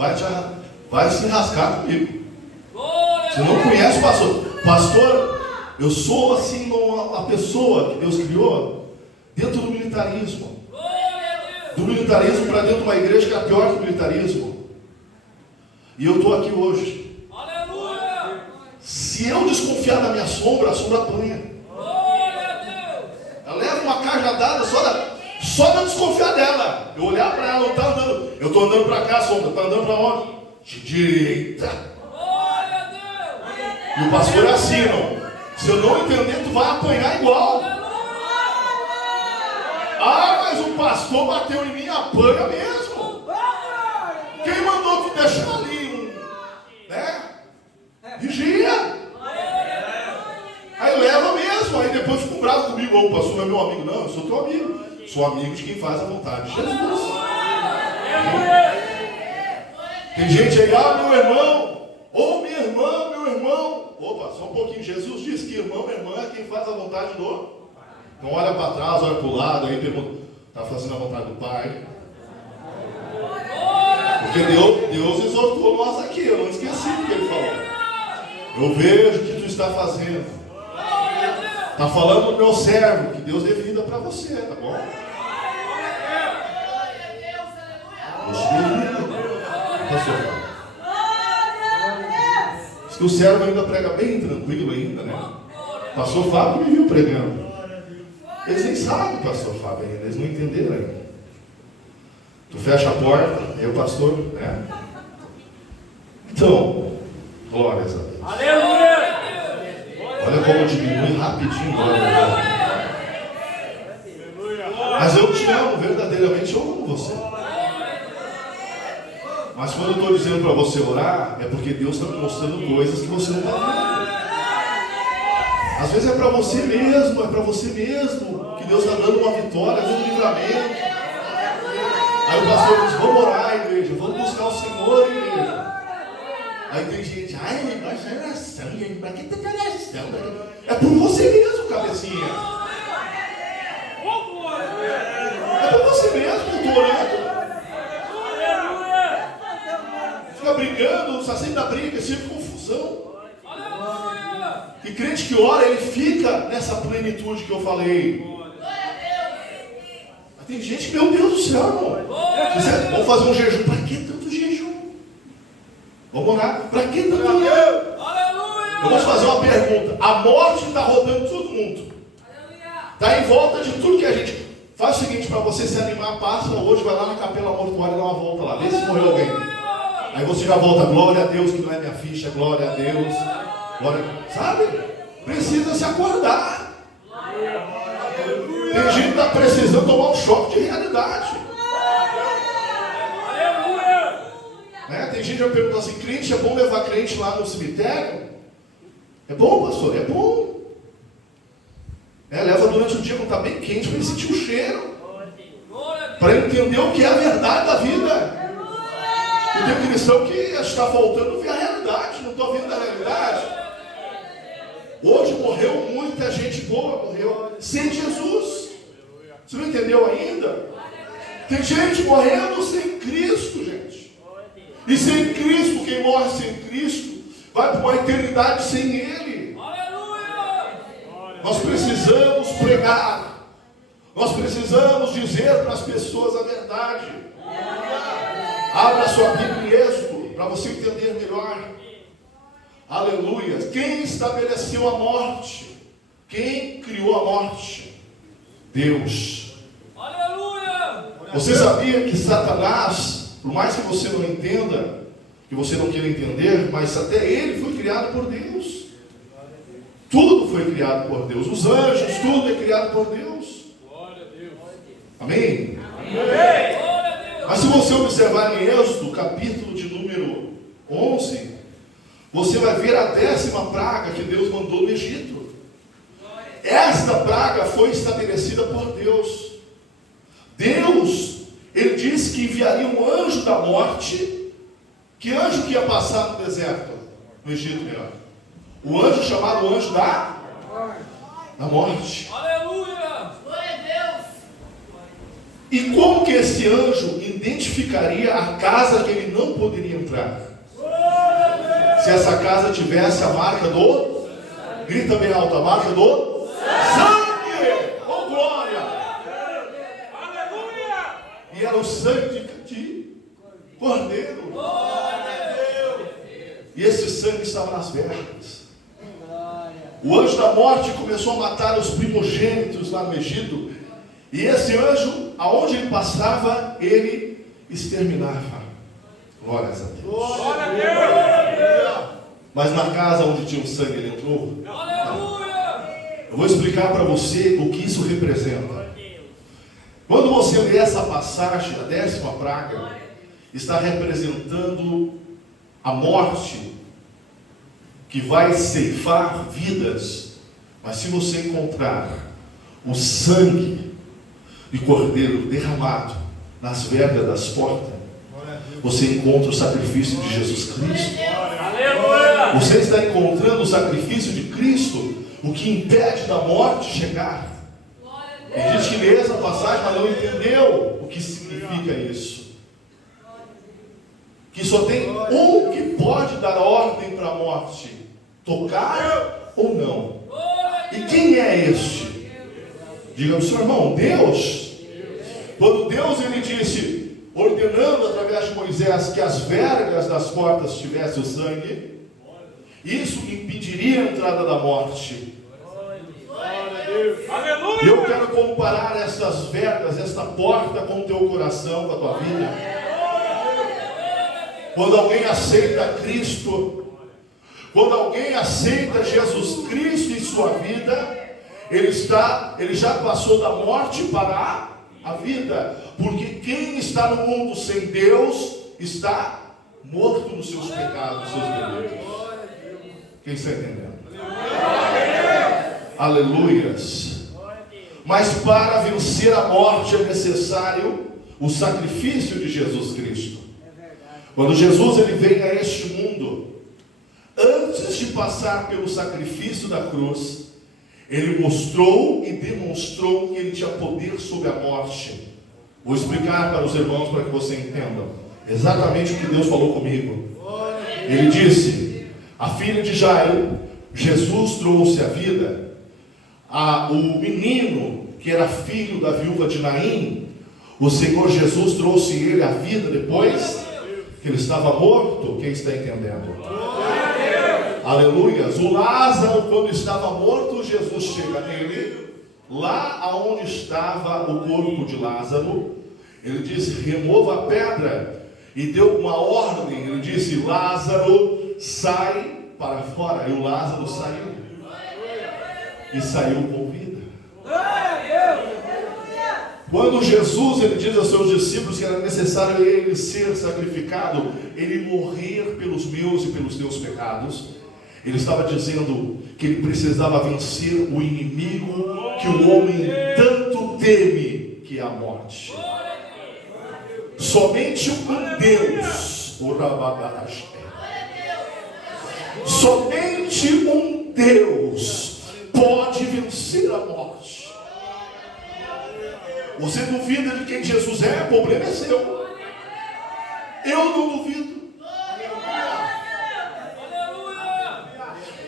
vai se enrascar comigo. Você não conhece o pastor. Pastor, eu sou assim a pessoa que Deus criou dentro do militarismo. Do militarismo para dentro de uma igreja que é pior que o militarismo. E eu estou aqui hoje. Se eu desconfiar da minha sombra, a sombra apanha. Ela leva uma cajadada só de eu desconfiar dela. Eu olhar para ela, não está andando. Eu estou andando para cá, a sombra. Está andando para onde? De direita. E o pastor é assim, não. Se eu não entender, tu vai apanhar igual. Mas o pastor bateu em mim, apanha mesmo. Quem mandou tu deixar ali né? Vigia. Aí leva mesmo. Aí depois ficam bravos comigo. O pastor não é meu amigo. Não, eu sou teu amigo. Sou amigo de quem faz a vontade de Jesus. Tem gente aí, meu irmão. Minha irmã, meu irmão. Opa, só um pouquinho. Jesus diz que irmão, irmã é quem faz a vontade do. Então olha para trás, olha para o lado, aí pergunta, está fazendo a vontade do Pai? Porque Deus exortou nós aqui, eu não esqueci o que Ele falou. Eu vejo o que tu está fazendo. Está falando do meu servo, que Deus dê vida para você, tá bom? Deus te dê vida. Pastor. Diz que o servo ainda prega bem tranquilo ainda, né? O pastor Fábio me viu pregando. Eles nem sabem, pastor Fábio, ainda. Eles não entenderam ainda. Tu fecha a porta, eu, pastor, né? Então, glórias a Deus. Aleluia! Olha como diminui rapidinho, glória a Deus. Mas eu te amo, verdadeiramente eu amo você. Mas quando eu estou dizendo para você orar, é porque Deus está me mostrando coisas que você não está vendo. Às vezes é para você mesmo, que Deus está dando uma vitória, dando um livramento. Aí o pastor diz, vamos orar, igreja, vamos buscar o Senhor, igreja. Aí tem gente, ai, negócio de oração, gente, para que tanta oração? É por você mesmo, cabecinha. É por você mesmo que eu estou orando. Fica brigando, está sempre na briga, sempre confusão. E crente que ora, ele fica nessa plenitude que eu falei. Mas tem gente que, meu Deus do céu, irmão. Vamos fazer um jejum. Para que tanto jejum? Vamos orar. Para que tanto jejum? Eu vou te fazer uma pergunta. A morte está rodando todo mundo. Está em volta de tudo que a gente... Faz o seguinte, para você se animar, passa hoje, vai lá na capela mortuária e dá uma volta lá. Vê se morreu alguém. Aí você já volta, glória a Deus, que não é minha ficha, glória a Deus. Glória, sabe? Precisa se acordar. Tem gente que está precisando tomar um choque de realidade. Né? Tem gente que pergunta assim, crente, é bom levar crente lá no cemitério? É bom, pastor? É bom. Leva durante o dia quando está bem quente, para ele sentir o cheiro. Para ele entender o que é a verdade da vida. E tem cristão que está faltando ver a realidade, não estou vendo a realidade. Hoje morreu muita gente boa, morreu sem Jesus. Você não entendeu ainda? Tem gente morrendo sem Cristo, gente. E sem Cristo, quem morre sem Cristo, vai para uma eternidade sem Ele. Nós precisamos pregar. Nós precisamos dizer para as pessoas a verdade. Abra sua Bíblia em Êxodo, para você entender melhor. Aleluia. Quem estabeleceu a morte? Quem criou a morte? Deus. Aleluia. Você sabia que Satanás, por mais que você não entenda, que você não queira entender, mas até ele foi criado por Deus. Tudo foi criado por Deus. Os anjos, tudo é criado por Deus. Amém? Amém. Mas se você observar em Êxodo, capítulo de número 11, você vai ver a 10ª praga que Deus mandou no Egito. Esta praga foi estabelecida por Deus. Deus, Ele disse que enviaria um anjo da morte. Que anjo que ia passar no deserto? No Egito, melhor. O anjo chamado anjo da morte. Aleluia. Glória a Deus. E como que esse anjo identificaria a casa que ele não poderia entrar? Se essa casa tivesse a marca do... Grita bem alto, a marca do... Sangue! Oh, glória! Aleluia. E era o sangue de cordeiro. E esse sangue estava nas vergas. O anjo da morte começou a matar os primogênitos lá no Egito. E esse anjo, aonde ele passava, ele exterminava. Glórias a Deus. Glória a Deus. Mas na casa onde tinha o sangue, ele entrou. Aleluia. Eu vou explicar para você o que isso representa. Quando você lê essa passagem, a 10ª praga, está representando a morte que vai ceifar vidas. Mas se você encontrar o sangue de cordeiro derramado nas vergas das portas, você encontra o sacrifício de Jesus Cristo. Aleluia. Você está encontrando o sacrifício de Cristo, o que impede da morte chegar. Tem gente que lê essa passagem, mas não entendeu o que significa isso. Que só tem um que pode dar ordem para a morte: tocar ou não. E quem é este? Diga para o seu irmão, Deus. Quando Deus ele disse, ordenando através de Moisés que as vergas das portas tivessem o sangue, isso impediria a entrada da morte. E eu quero comparar essas vergas, esta porta com o teu coração, com a tua vida. Quando alguém aceita Cristo, quando alguém aceita Jesus Cristo em sua vida, ele já passou da morte para a vida. Porque quem está no mundo sem Deus está morto nos seus pecados, nos seus delitos. Quem está entendendo? Aleluias. Mas para vencer a morte é necessário o sacrifício de Jesus Cristo. Quando Jesus ele vem a este mundo, antes de passar pelo sacrifício da cruz, ele mostrou e demonstrou que ele tinha poder sobre a morte. Vou explicar para os irmãos para que você entendam exatamente o que Deus falou comigo. Ele disse: a filha de Jairo, Jesus trouxe a vida. O menino que era filho da viúva de Naim, o Senhor Jesus trouxe ele à vida depois que ele estava morto. Quem está entendendo? Aleluias. O Lázaro, quando estava morto, Jesus chega nele, lá aonde estava o corpo de Lázaro. Ele disse: remova a pedra, e deu uma ordem. Ele disse: Lázaro, sai para fora. E o Lázaro saiu, e saiu com vida. Quando Jesus ele diz aos seus discípulos que era necessário ele ser sacrificado, ele morrer pelos meus e pelos teus pecados, ele estava dizendo que ele precisava vencer o inimigo que o homem tanto teme, que é a morte. Somente um Deus, somente um Deus pode vencer a morte. Você duvida de quem Jesus é? O problema é seu. Eu não duvido.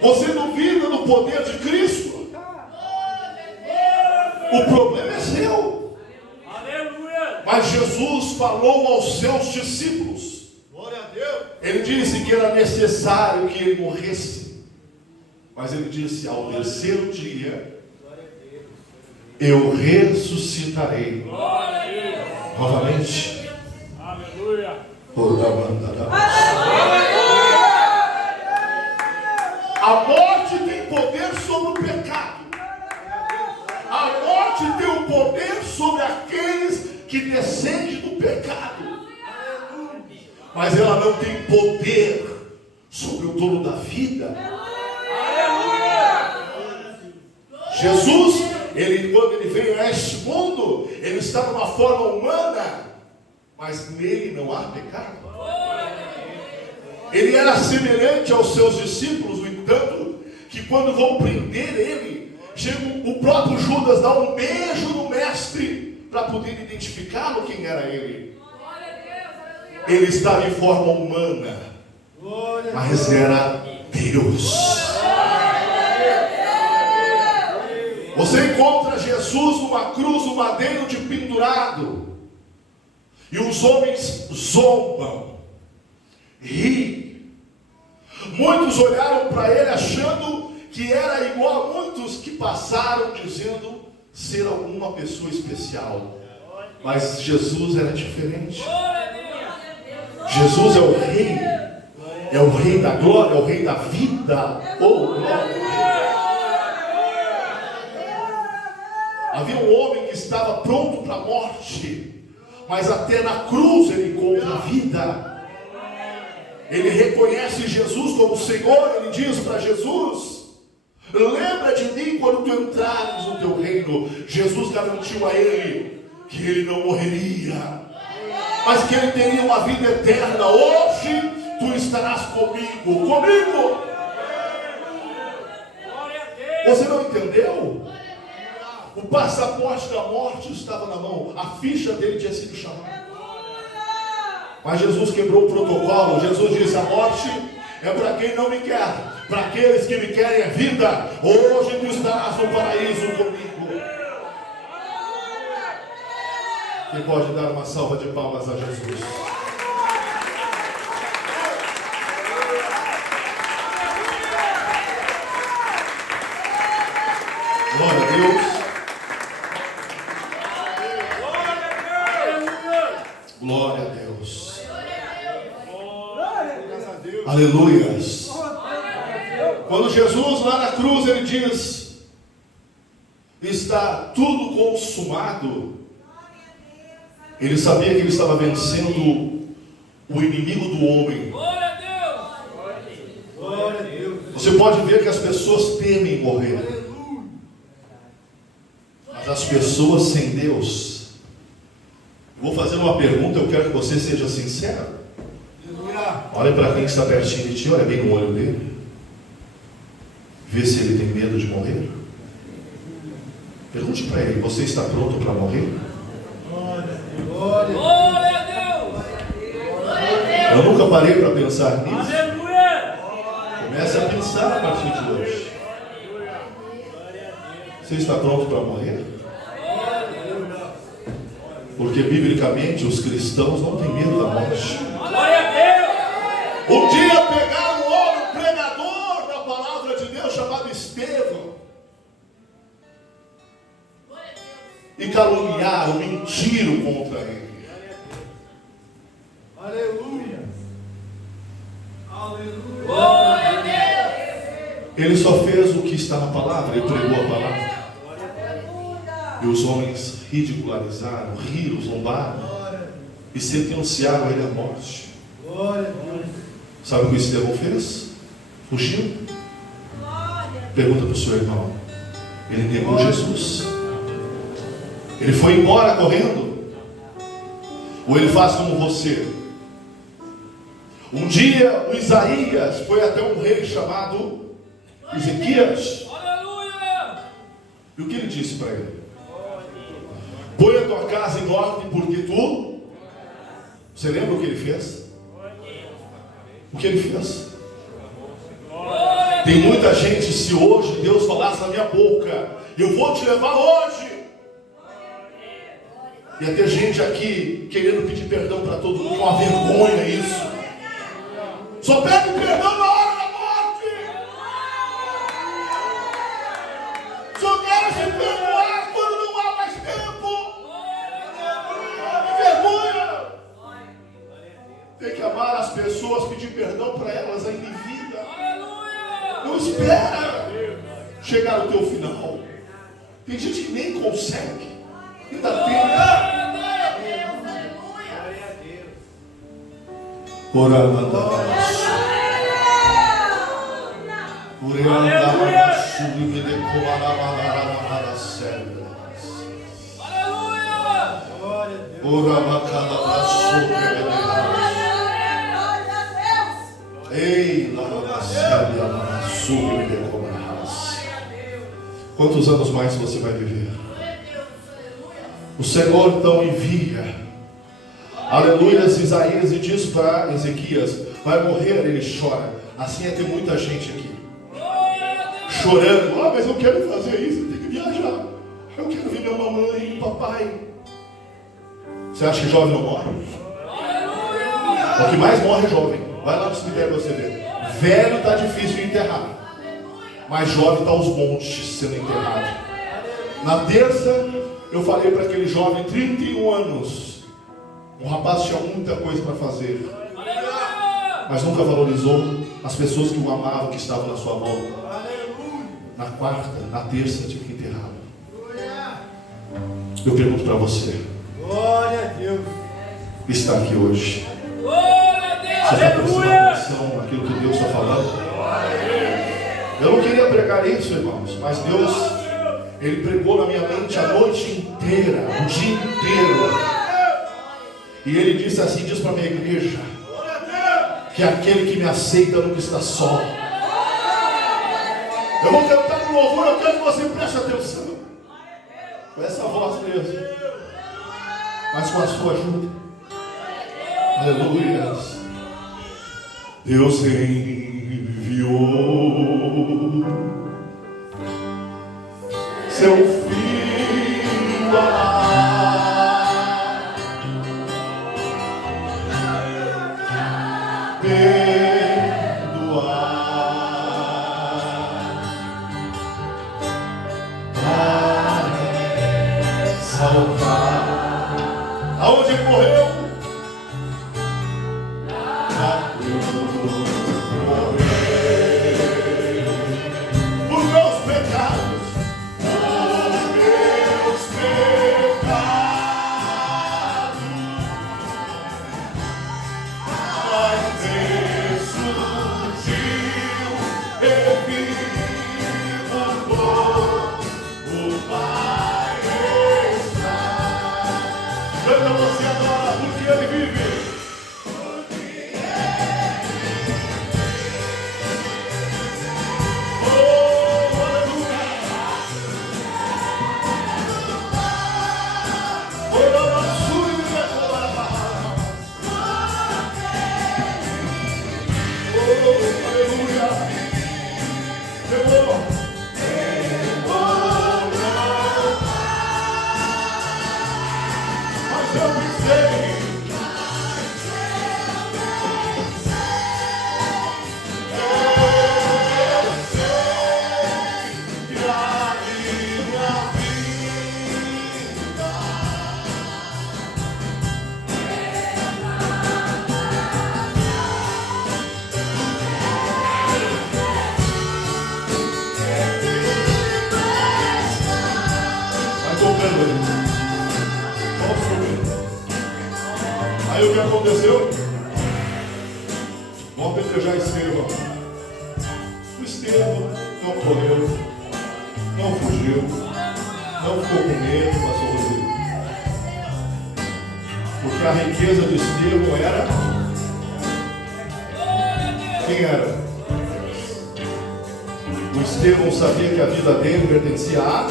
Você duvida do poder de Cristo? O problema é seu. Mas Jesus falou aos seus discípulos. Ele disse que era necessário que ele morresse. Mas ele disse: ao terceiro dia eu ressuscitarei. Novamente. Aleluia. A morte tem poder sobre o pecado. A morte tem o poder sobre aqueles que descendem do pecado. Mas ela não tem poder sobre o dono da vida. Jesus, quando ele veio a este mundo, ele está numa forma humana, mas nele não há pecado. Ele era semelhante aos seus discípulos, no entanto, que quando vão prender ele, o próprio Judas dá um beijo no mestre, para poder identificá-lo quem era ele. Ele estava em forma humana, mas era Deus. Você encontra Jesus numa cruz, no madeiro de pendurado, e os homens zombam, riem. Muitos olharam para ele achando que era igual a muitos que passaram dizendo ser alguma pessoa especial. Mas Jesus era diferente. Jesus é o rei da glória, é o rei da vida. Oh, glória. Havia um homem que estava pronto para a morte, mas até na cruz ele encontra a vida. Ele reconhece Jesus como Senhor. Ele diz para Jesus: lembra de mim quando tu entrares no teu reino. Jesus garantiu a ele que ele não morreria, mas que ele teria uma vida eterna. Hoje tu estarás comigo. Você não entendeu? O passaporte da morte estava na mão. A ficha dele tinha sido chamada. Mas Jesus quebrou o protocolo. Jesus disse: a morte é para quem não me quer. Para aqueles que me querem a vida. Hoje tu estarás no paraíso comigo. Quem pode dar uma salva de palmas a Jesus? Glória a Deus. Glória a Deus. Aleluias. Quando Jesus lá na cruz ele diz: está tudo consumado, ele sabia que ele estava vencendo o inimigo do homem. Glória a Deus. Glória a Deus. Você pode ver que as pessoas temem morrer. Mas as pessoas sem Deus. Vou fazer uma pergunta, eu quero que você seja sincero. Olha para quem está pertinho de ti, olha bem no olho dele. Vê se ele tem medo de morrer. Pergunte para ele, você está pronto para morrer? Glória a Deus. Eu nunca parei para pensar nisso. Aleluia. Comece a pensar a partir de hoje. Você está pronto para morrer? Porque biblicamente os cristãos não têm medo da morte. Glória a Deus. Um dia pegaram um homem, um pregador da palavra de Deus chamado Estevão, e caluniaram, mentiram contra ele. Aleluia. Aleluia. Glória a Deus. Ele só fez o que está na palavra, ele pregou a palavra. E os homens ridicularizaram, riram, zombaram e sentenciaram ele à morte. Glória a Deus. Sabe o que Estevão fez? Fugiu. Pergunta para o seu irmão. Ele negou Jesus. Ele foi embora correndo. Ou ele faz como você? Um dia o Isaías foi até um rei chamado Ezequias. Aleluia. E o que ele disse para ele? Põe a tua casa em ordem, porque tu... Você lembra o que ele fez? O que ele fez? Tem muita gente, se hoje Deus falasse na minha boca, eu vou te levar hoje. Ia ter gente aqui querendo pedir perdão para todo mundo, uma vergonha isso. Só pede perdão na hora da morte. Só quero se perdoar quando não há mais tempo. Que vergonha. Tem que amar as pessoas, pedir perdão para elas ainda em vida. Não espera chegar ao teu final. Tem gente que nem consegue. Ainda tem. Quantos anos mais você vai viver? O Senhor então envia, aleluia, Isaías, e diz para Ezequias: vai morrer. Ele chora. Assim é ter muita gente aqui chorando. Mas eu quero fazer isso, eu tenho que viajar, eu quero ver minha mamãe, papai. Você acha que jovem não morre? O que mais morre é jovem. Vai lá no cemitério você ver. Velho está difícil de enterrar, mas jovem está aos montes sendo enterrado. Na terça eu falei para aquele jovem, 31 anos, um rapaz tinha muita coisa para fazer, mas nunca valorizou as pessoas que o amavam, que estavam na sua volta. Na quarta, na terça, tive que enterrá-lo. Eu pergunto para você: Glória a Deus. está aqui hoje? Você está prestando atenção naquilo que Deus está falando? Eu não queria pregar isso, irmãos, mas Deus, Ele pregou na minha mente a noite inteira, o dia inteiro. E Ele disse assim, diz para a minha igreja, que aquele que me aceita nunca está só. Eu vou cantar no louvor, eu quero que você preste atenção. Com essa voz mesmo, mas com a sua ajuda. Aleluia. Deus enviou seu filho amado, perdoar, salvar. Aonde ele morreu? esperando ele. Só os primeiros. Aí o que aconteceu? Vamos apedrejar Estevão. O Estevão não correu, não fugiu, não ficou com medo, pastor Rodrigo. Porque a riqueza de Estevão era... Quem era? O Estevão sabia que a vida dele pertencia a...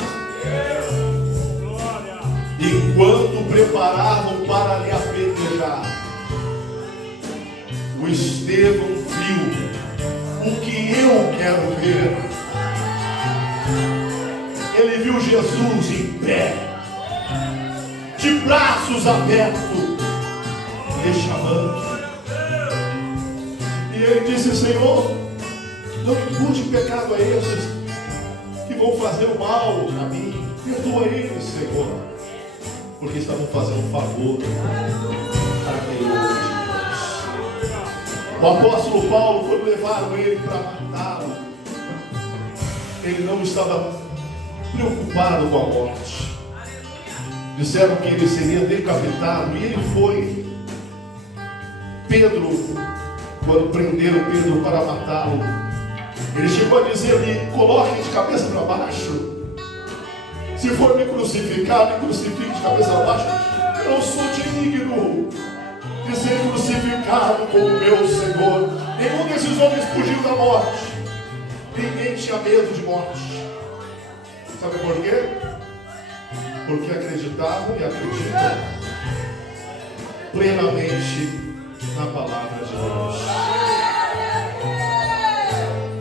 Enquanto preparavam para lhe apedrejar, o Estevão viu o que eu quero ver. Ele viu Jesus em pé, de braços abertos, lhe chamando. E ele disse: Senhor, não impute pecado a esses que vão fazer o mal a mim. Perdoa eles, Senhor, porque estavam fazendo um favor para quem o apóstolo Paulo, quando levaram ele para matá-lo, ele não estava preocupado com a morte. Disseram que ele seria decapitado, e ele foi. Pedro, quando prenderam Pedro para matá-lo, ele chegou a dizer: me coloquem de cabeça para baixo. Se for me crucificar, me crucifique de cabeça para baixo. Eu não sou digno de ser crucificado com o meu Senhor. Nenhum desses homens fugiu da morte. Ninguém tinha medo de morte. Sabe por quê? Porque acreditavam e acreditam plenamente na palavra de Deus.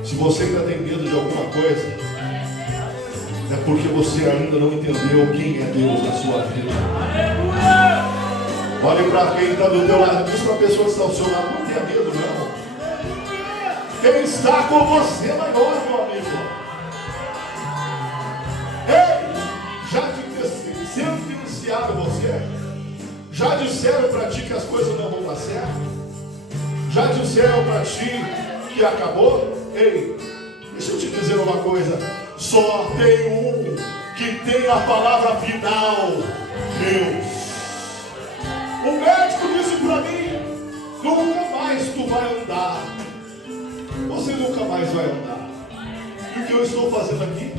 Se você ainda tem medo de alguma coisa, é porque você ainda não entendeu quem é Deus na sua vida. Olhe para quem está do teu lado. Diz para a pessoa que está ao seu lado: não tenha medo, não. Quem está com você é maior, meu amigo. Ei, já sentenciaram você? Já disseram para ti que as coisas não vão dar certo? Já disseram para ti que acabou? Ei, deixa eu te dizer uma coisa. Só tem um que tem a palavra final: Deus. O médico disse para mim: nunca mais tu vai andar. Você nunca mais vai andar. E o que eu estou fazendo aqui?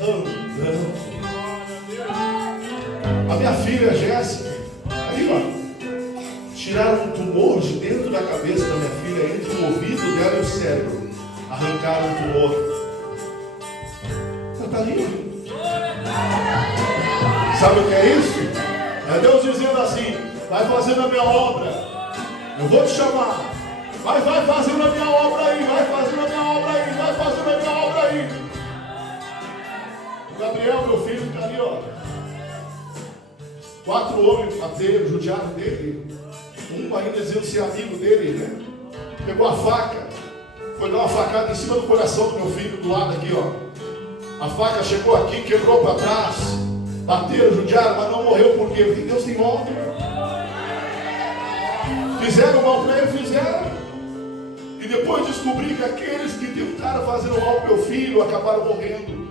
Andando. A minha filha Jéssica, aí ó, tiraram um tumor de dentro da cabeça da minha filha, entre o ouvido dela e o cérebro. Arrancaram o tumor. Ela está ali. Sabe o que é isso? É Deus dizendo assim: vai fazendo a minha obra, eu vou te chamar, mas vai fazendo a minha obra aí, vai fazendo a minha obra aí, vai fazendo a minha obra aí. O Gabriel, meu filho, está ali, ó. 4 homens bateram, judiaram dele. Um ainda dizendo ser amigo dele, né? Pegou a faca, foi dar uma facada em cima do coração do meu filho, do lado aqui, ó. A faca chegou aqui, quebrou para trás. Bateram, judiaram, mas não morreu. Por quê? Porque Deus tem morte. Fizeram mal para ele, fizeram. E depois descobri que aqueles que tentaram fazer o mal para o meu filho acabaram morrendo.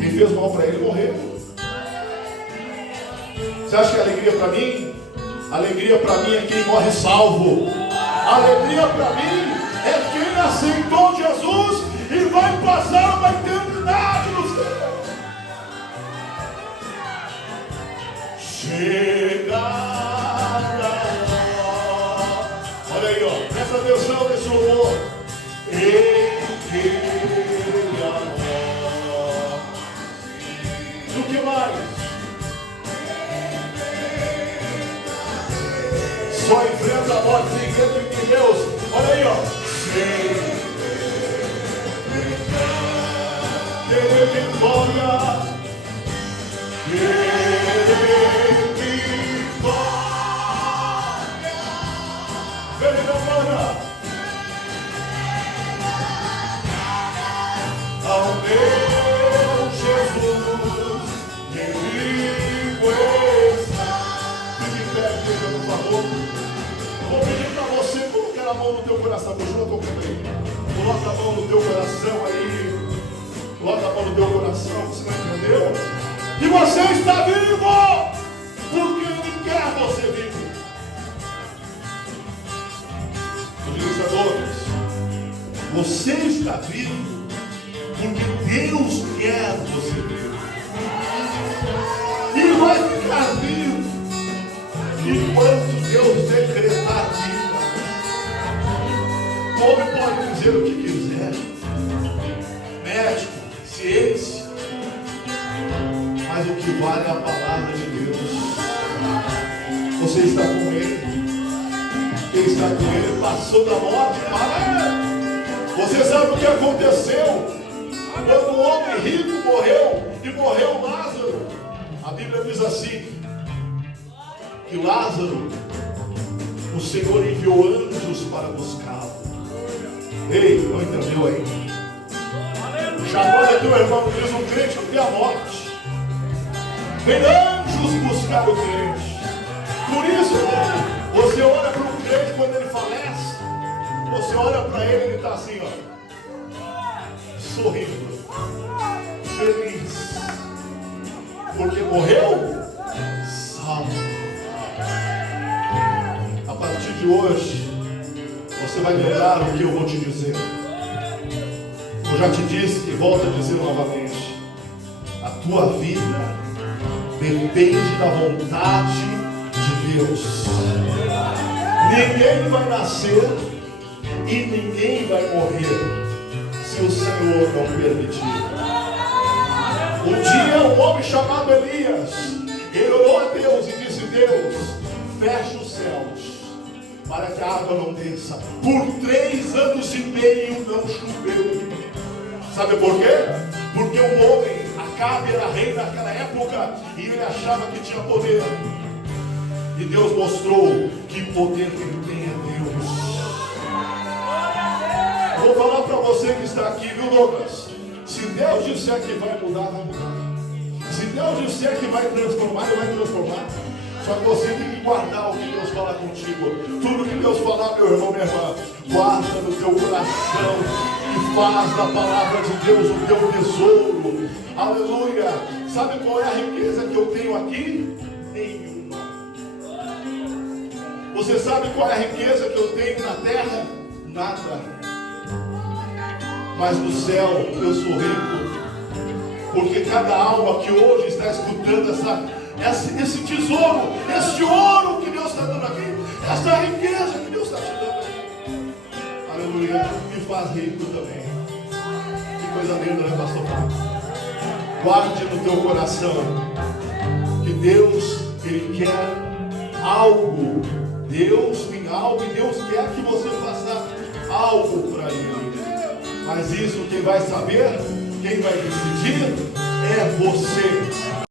Quem fez mal para ele morreu. Você acha que a alegria para mim? Alegria para mim é quem morre salvo. Alegria para mim é quem aceitou Jesus e vai passar uma eternidade no céu. Chegada. Olha aí, ó. Presta atenção nesse louvor. O que mais? Só enfrenta a morte sem medo de Deus. Olha aí, ó. Vitória. Ao meu Jesus, comigo está. Fique em pé, igreja, por favor. Vou pedir para você colocar a mão no teu coração. Continua tocando aí. Coloca a mão no teu coração aí. Coloca a mão no teu coração. Você não entendeu? E Você está vivo porque Deus quer você vivo. E vai ficar vivo enquanto Deus decretar vida. O homem pode dizer o que quiser, médico, ciência, mas o que vale é a palavra de Deus. Você está com Ele. Quem está com Ele passou da morte para Ele. Você sabe o que aconteceu quando o homem rico morreu e morreu Lázaro? A Bíblia diz assim, que Lázaro, o Senhor enviou anjos para buscá-lo. Ei, não entendeu aí? Já quando teu irmão diz, o crente não tem a morte. Vem anjos buscar o crente. Por isso, você olha para um crente quando ele falece, você olha para ele, ele está assim, ó, sorrindo, feliz, porque morreu salvo. A partir de hoje, você vai lembrar o que eu vou te dizer. Eu já te disse e volto a dizer novamente: a tua vida depende da vontade de Deus. Ninguém vai nascer e ninguém vai morrer se o Senhor não permitir. Um dia um homem chamado Elias, ele orou a Deus e disse: Deus, fecha os céus para que a água não desça. Por 3 anos e meio não choveu. Sabe por quê? Porque um homem, Acabe, era rei naquela época e ele achava que tinha poder. E Deus mostrou que poder que tem é Deus. Vou falar para você que está aqui, viu, Douglas? Se Deus disser que vai mudar, vai mudar. Se Deus disser que vai transformar, ele vai transformar. Só que você tem que guardar o que Deus fala contigo. Tudo que Deus falar, meu irmão, minha irmã, guarda no teu coração e faz da palavra de Deus o teu tesouro. Aleluia. Sabe qual é a riqueza que eu tenho aqui? Nenhuma. Você sabe qual é a riqueza que eu tenho na terra? Nada. Mas no céu eu sou rico, porque cada alma que hoje está escutando esse tesouro, esse ouro que Deus está dando aqui, essa riqueza que Deus está te dando aqui, aleluia, me faz rico também. Que coisa linda, né, pastor Paulo? Guarde no teu coração que Deus, Ele quer algo. Deus tem algo e Deus quer que você faça algo para Ele. Mas isso quem vai saber, quem vai decidir é você.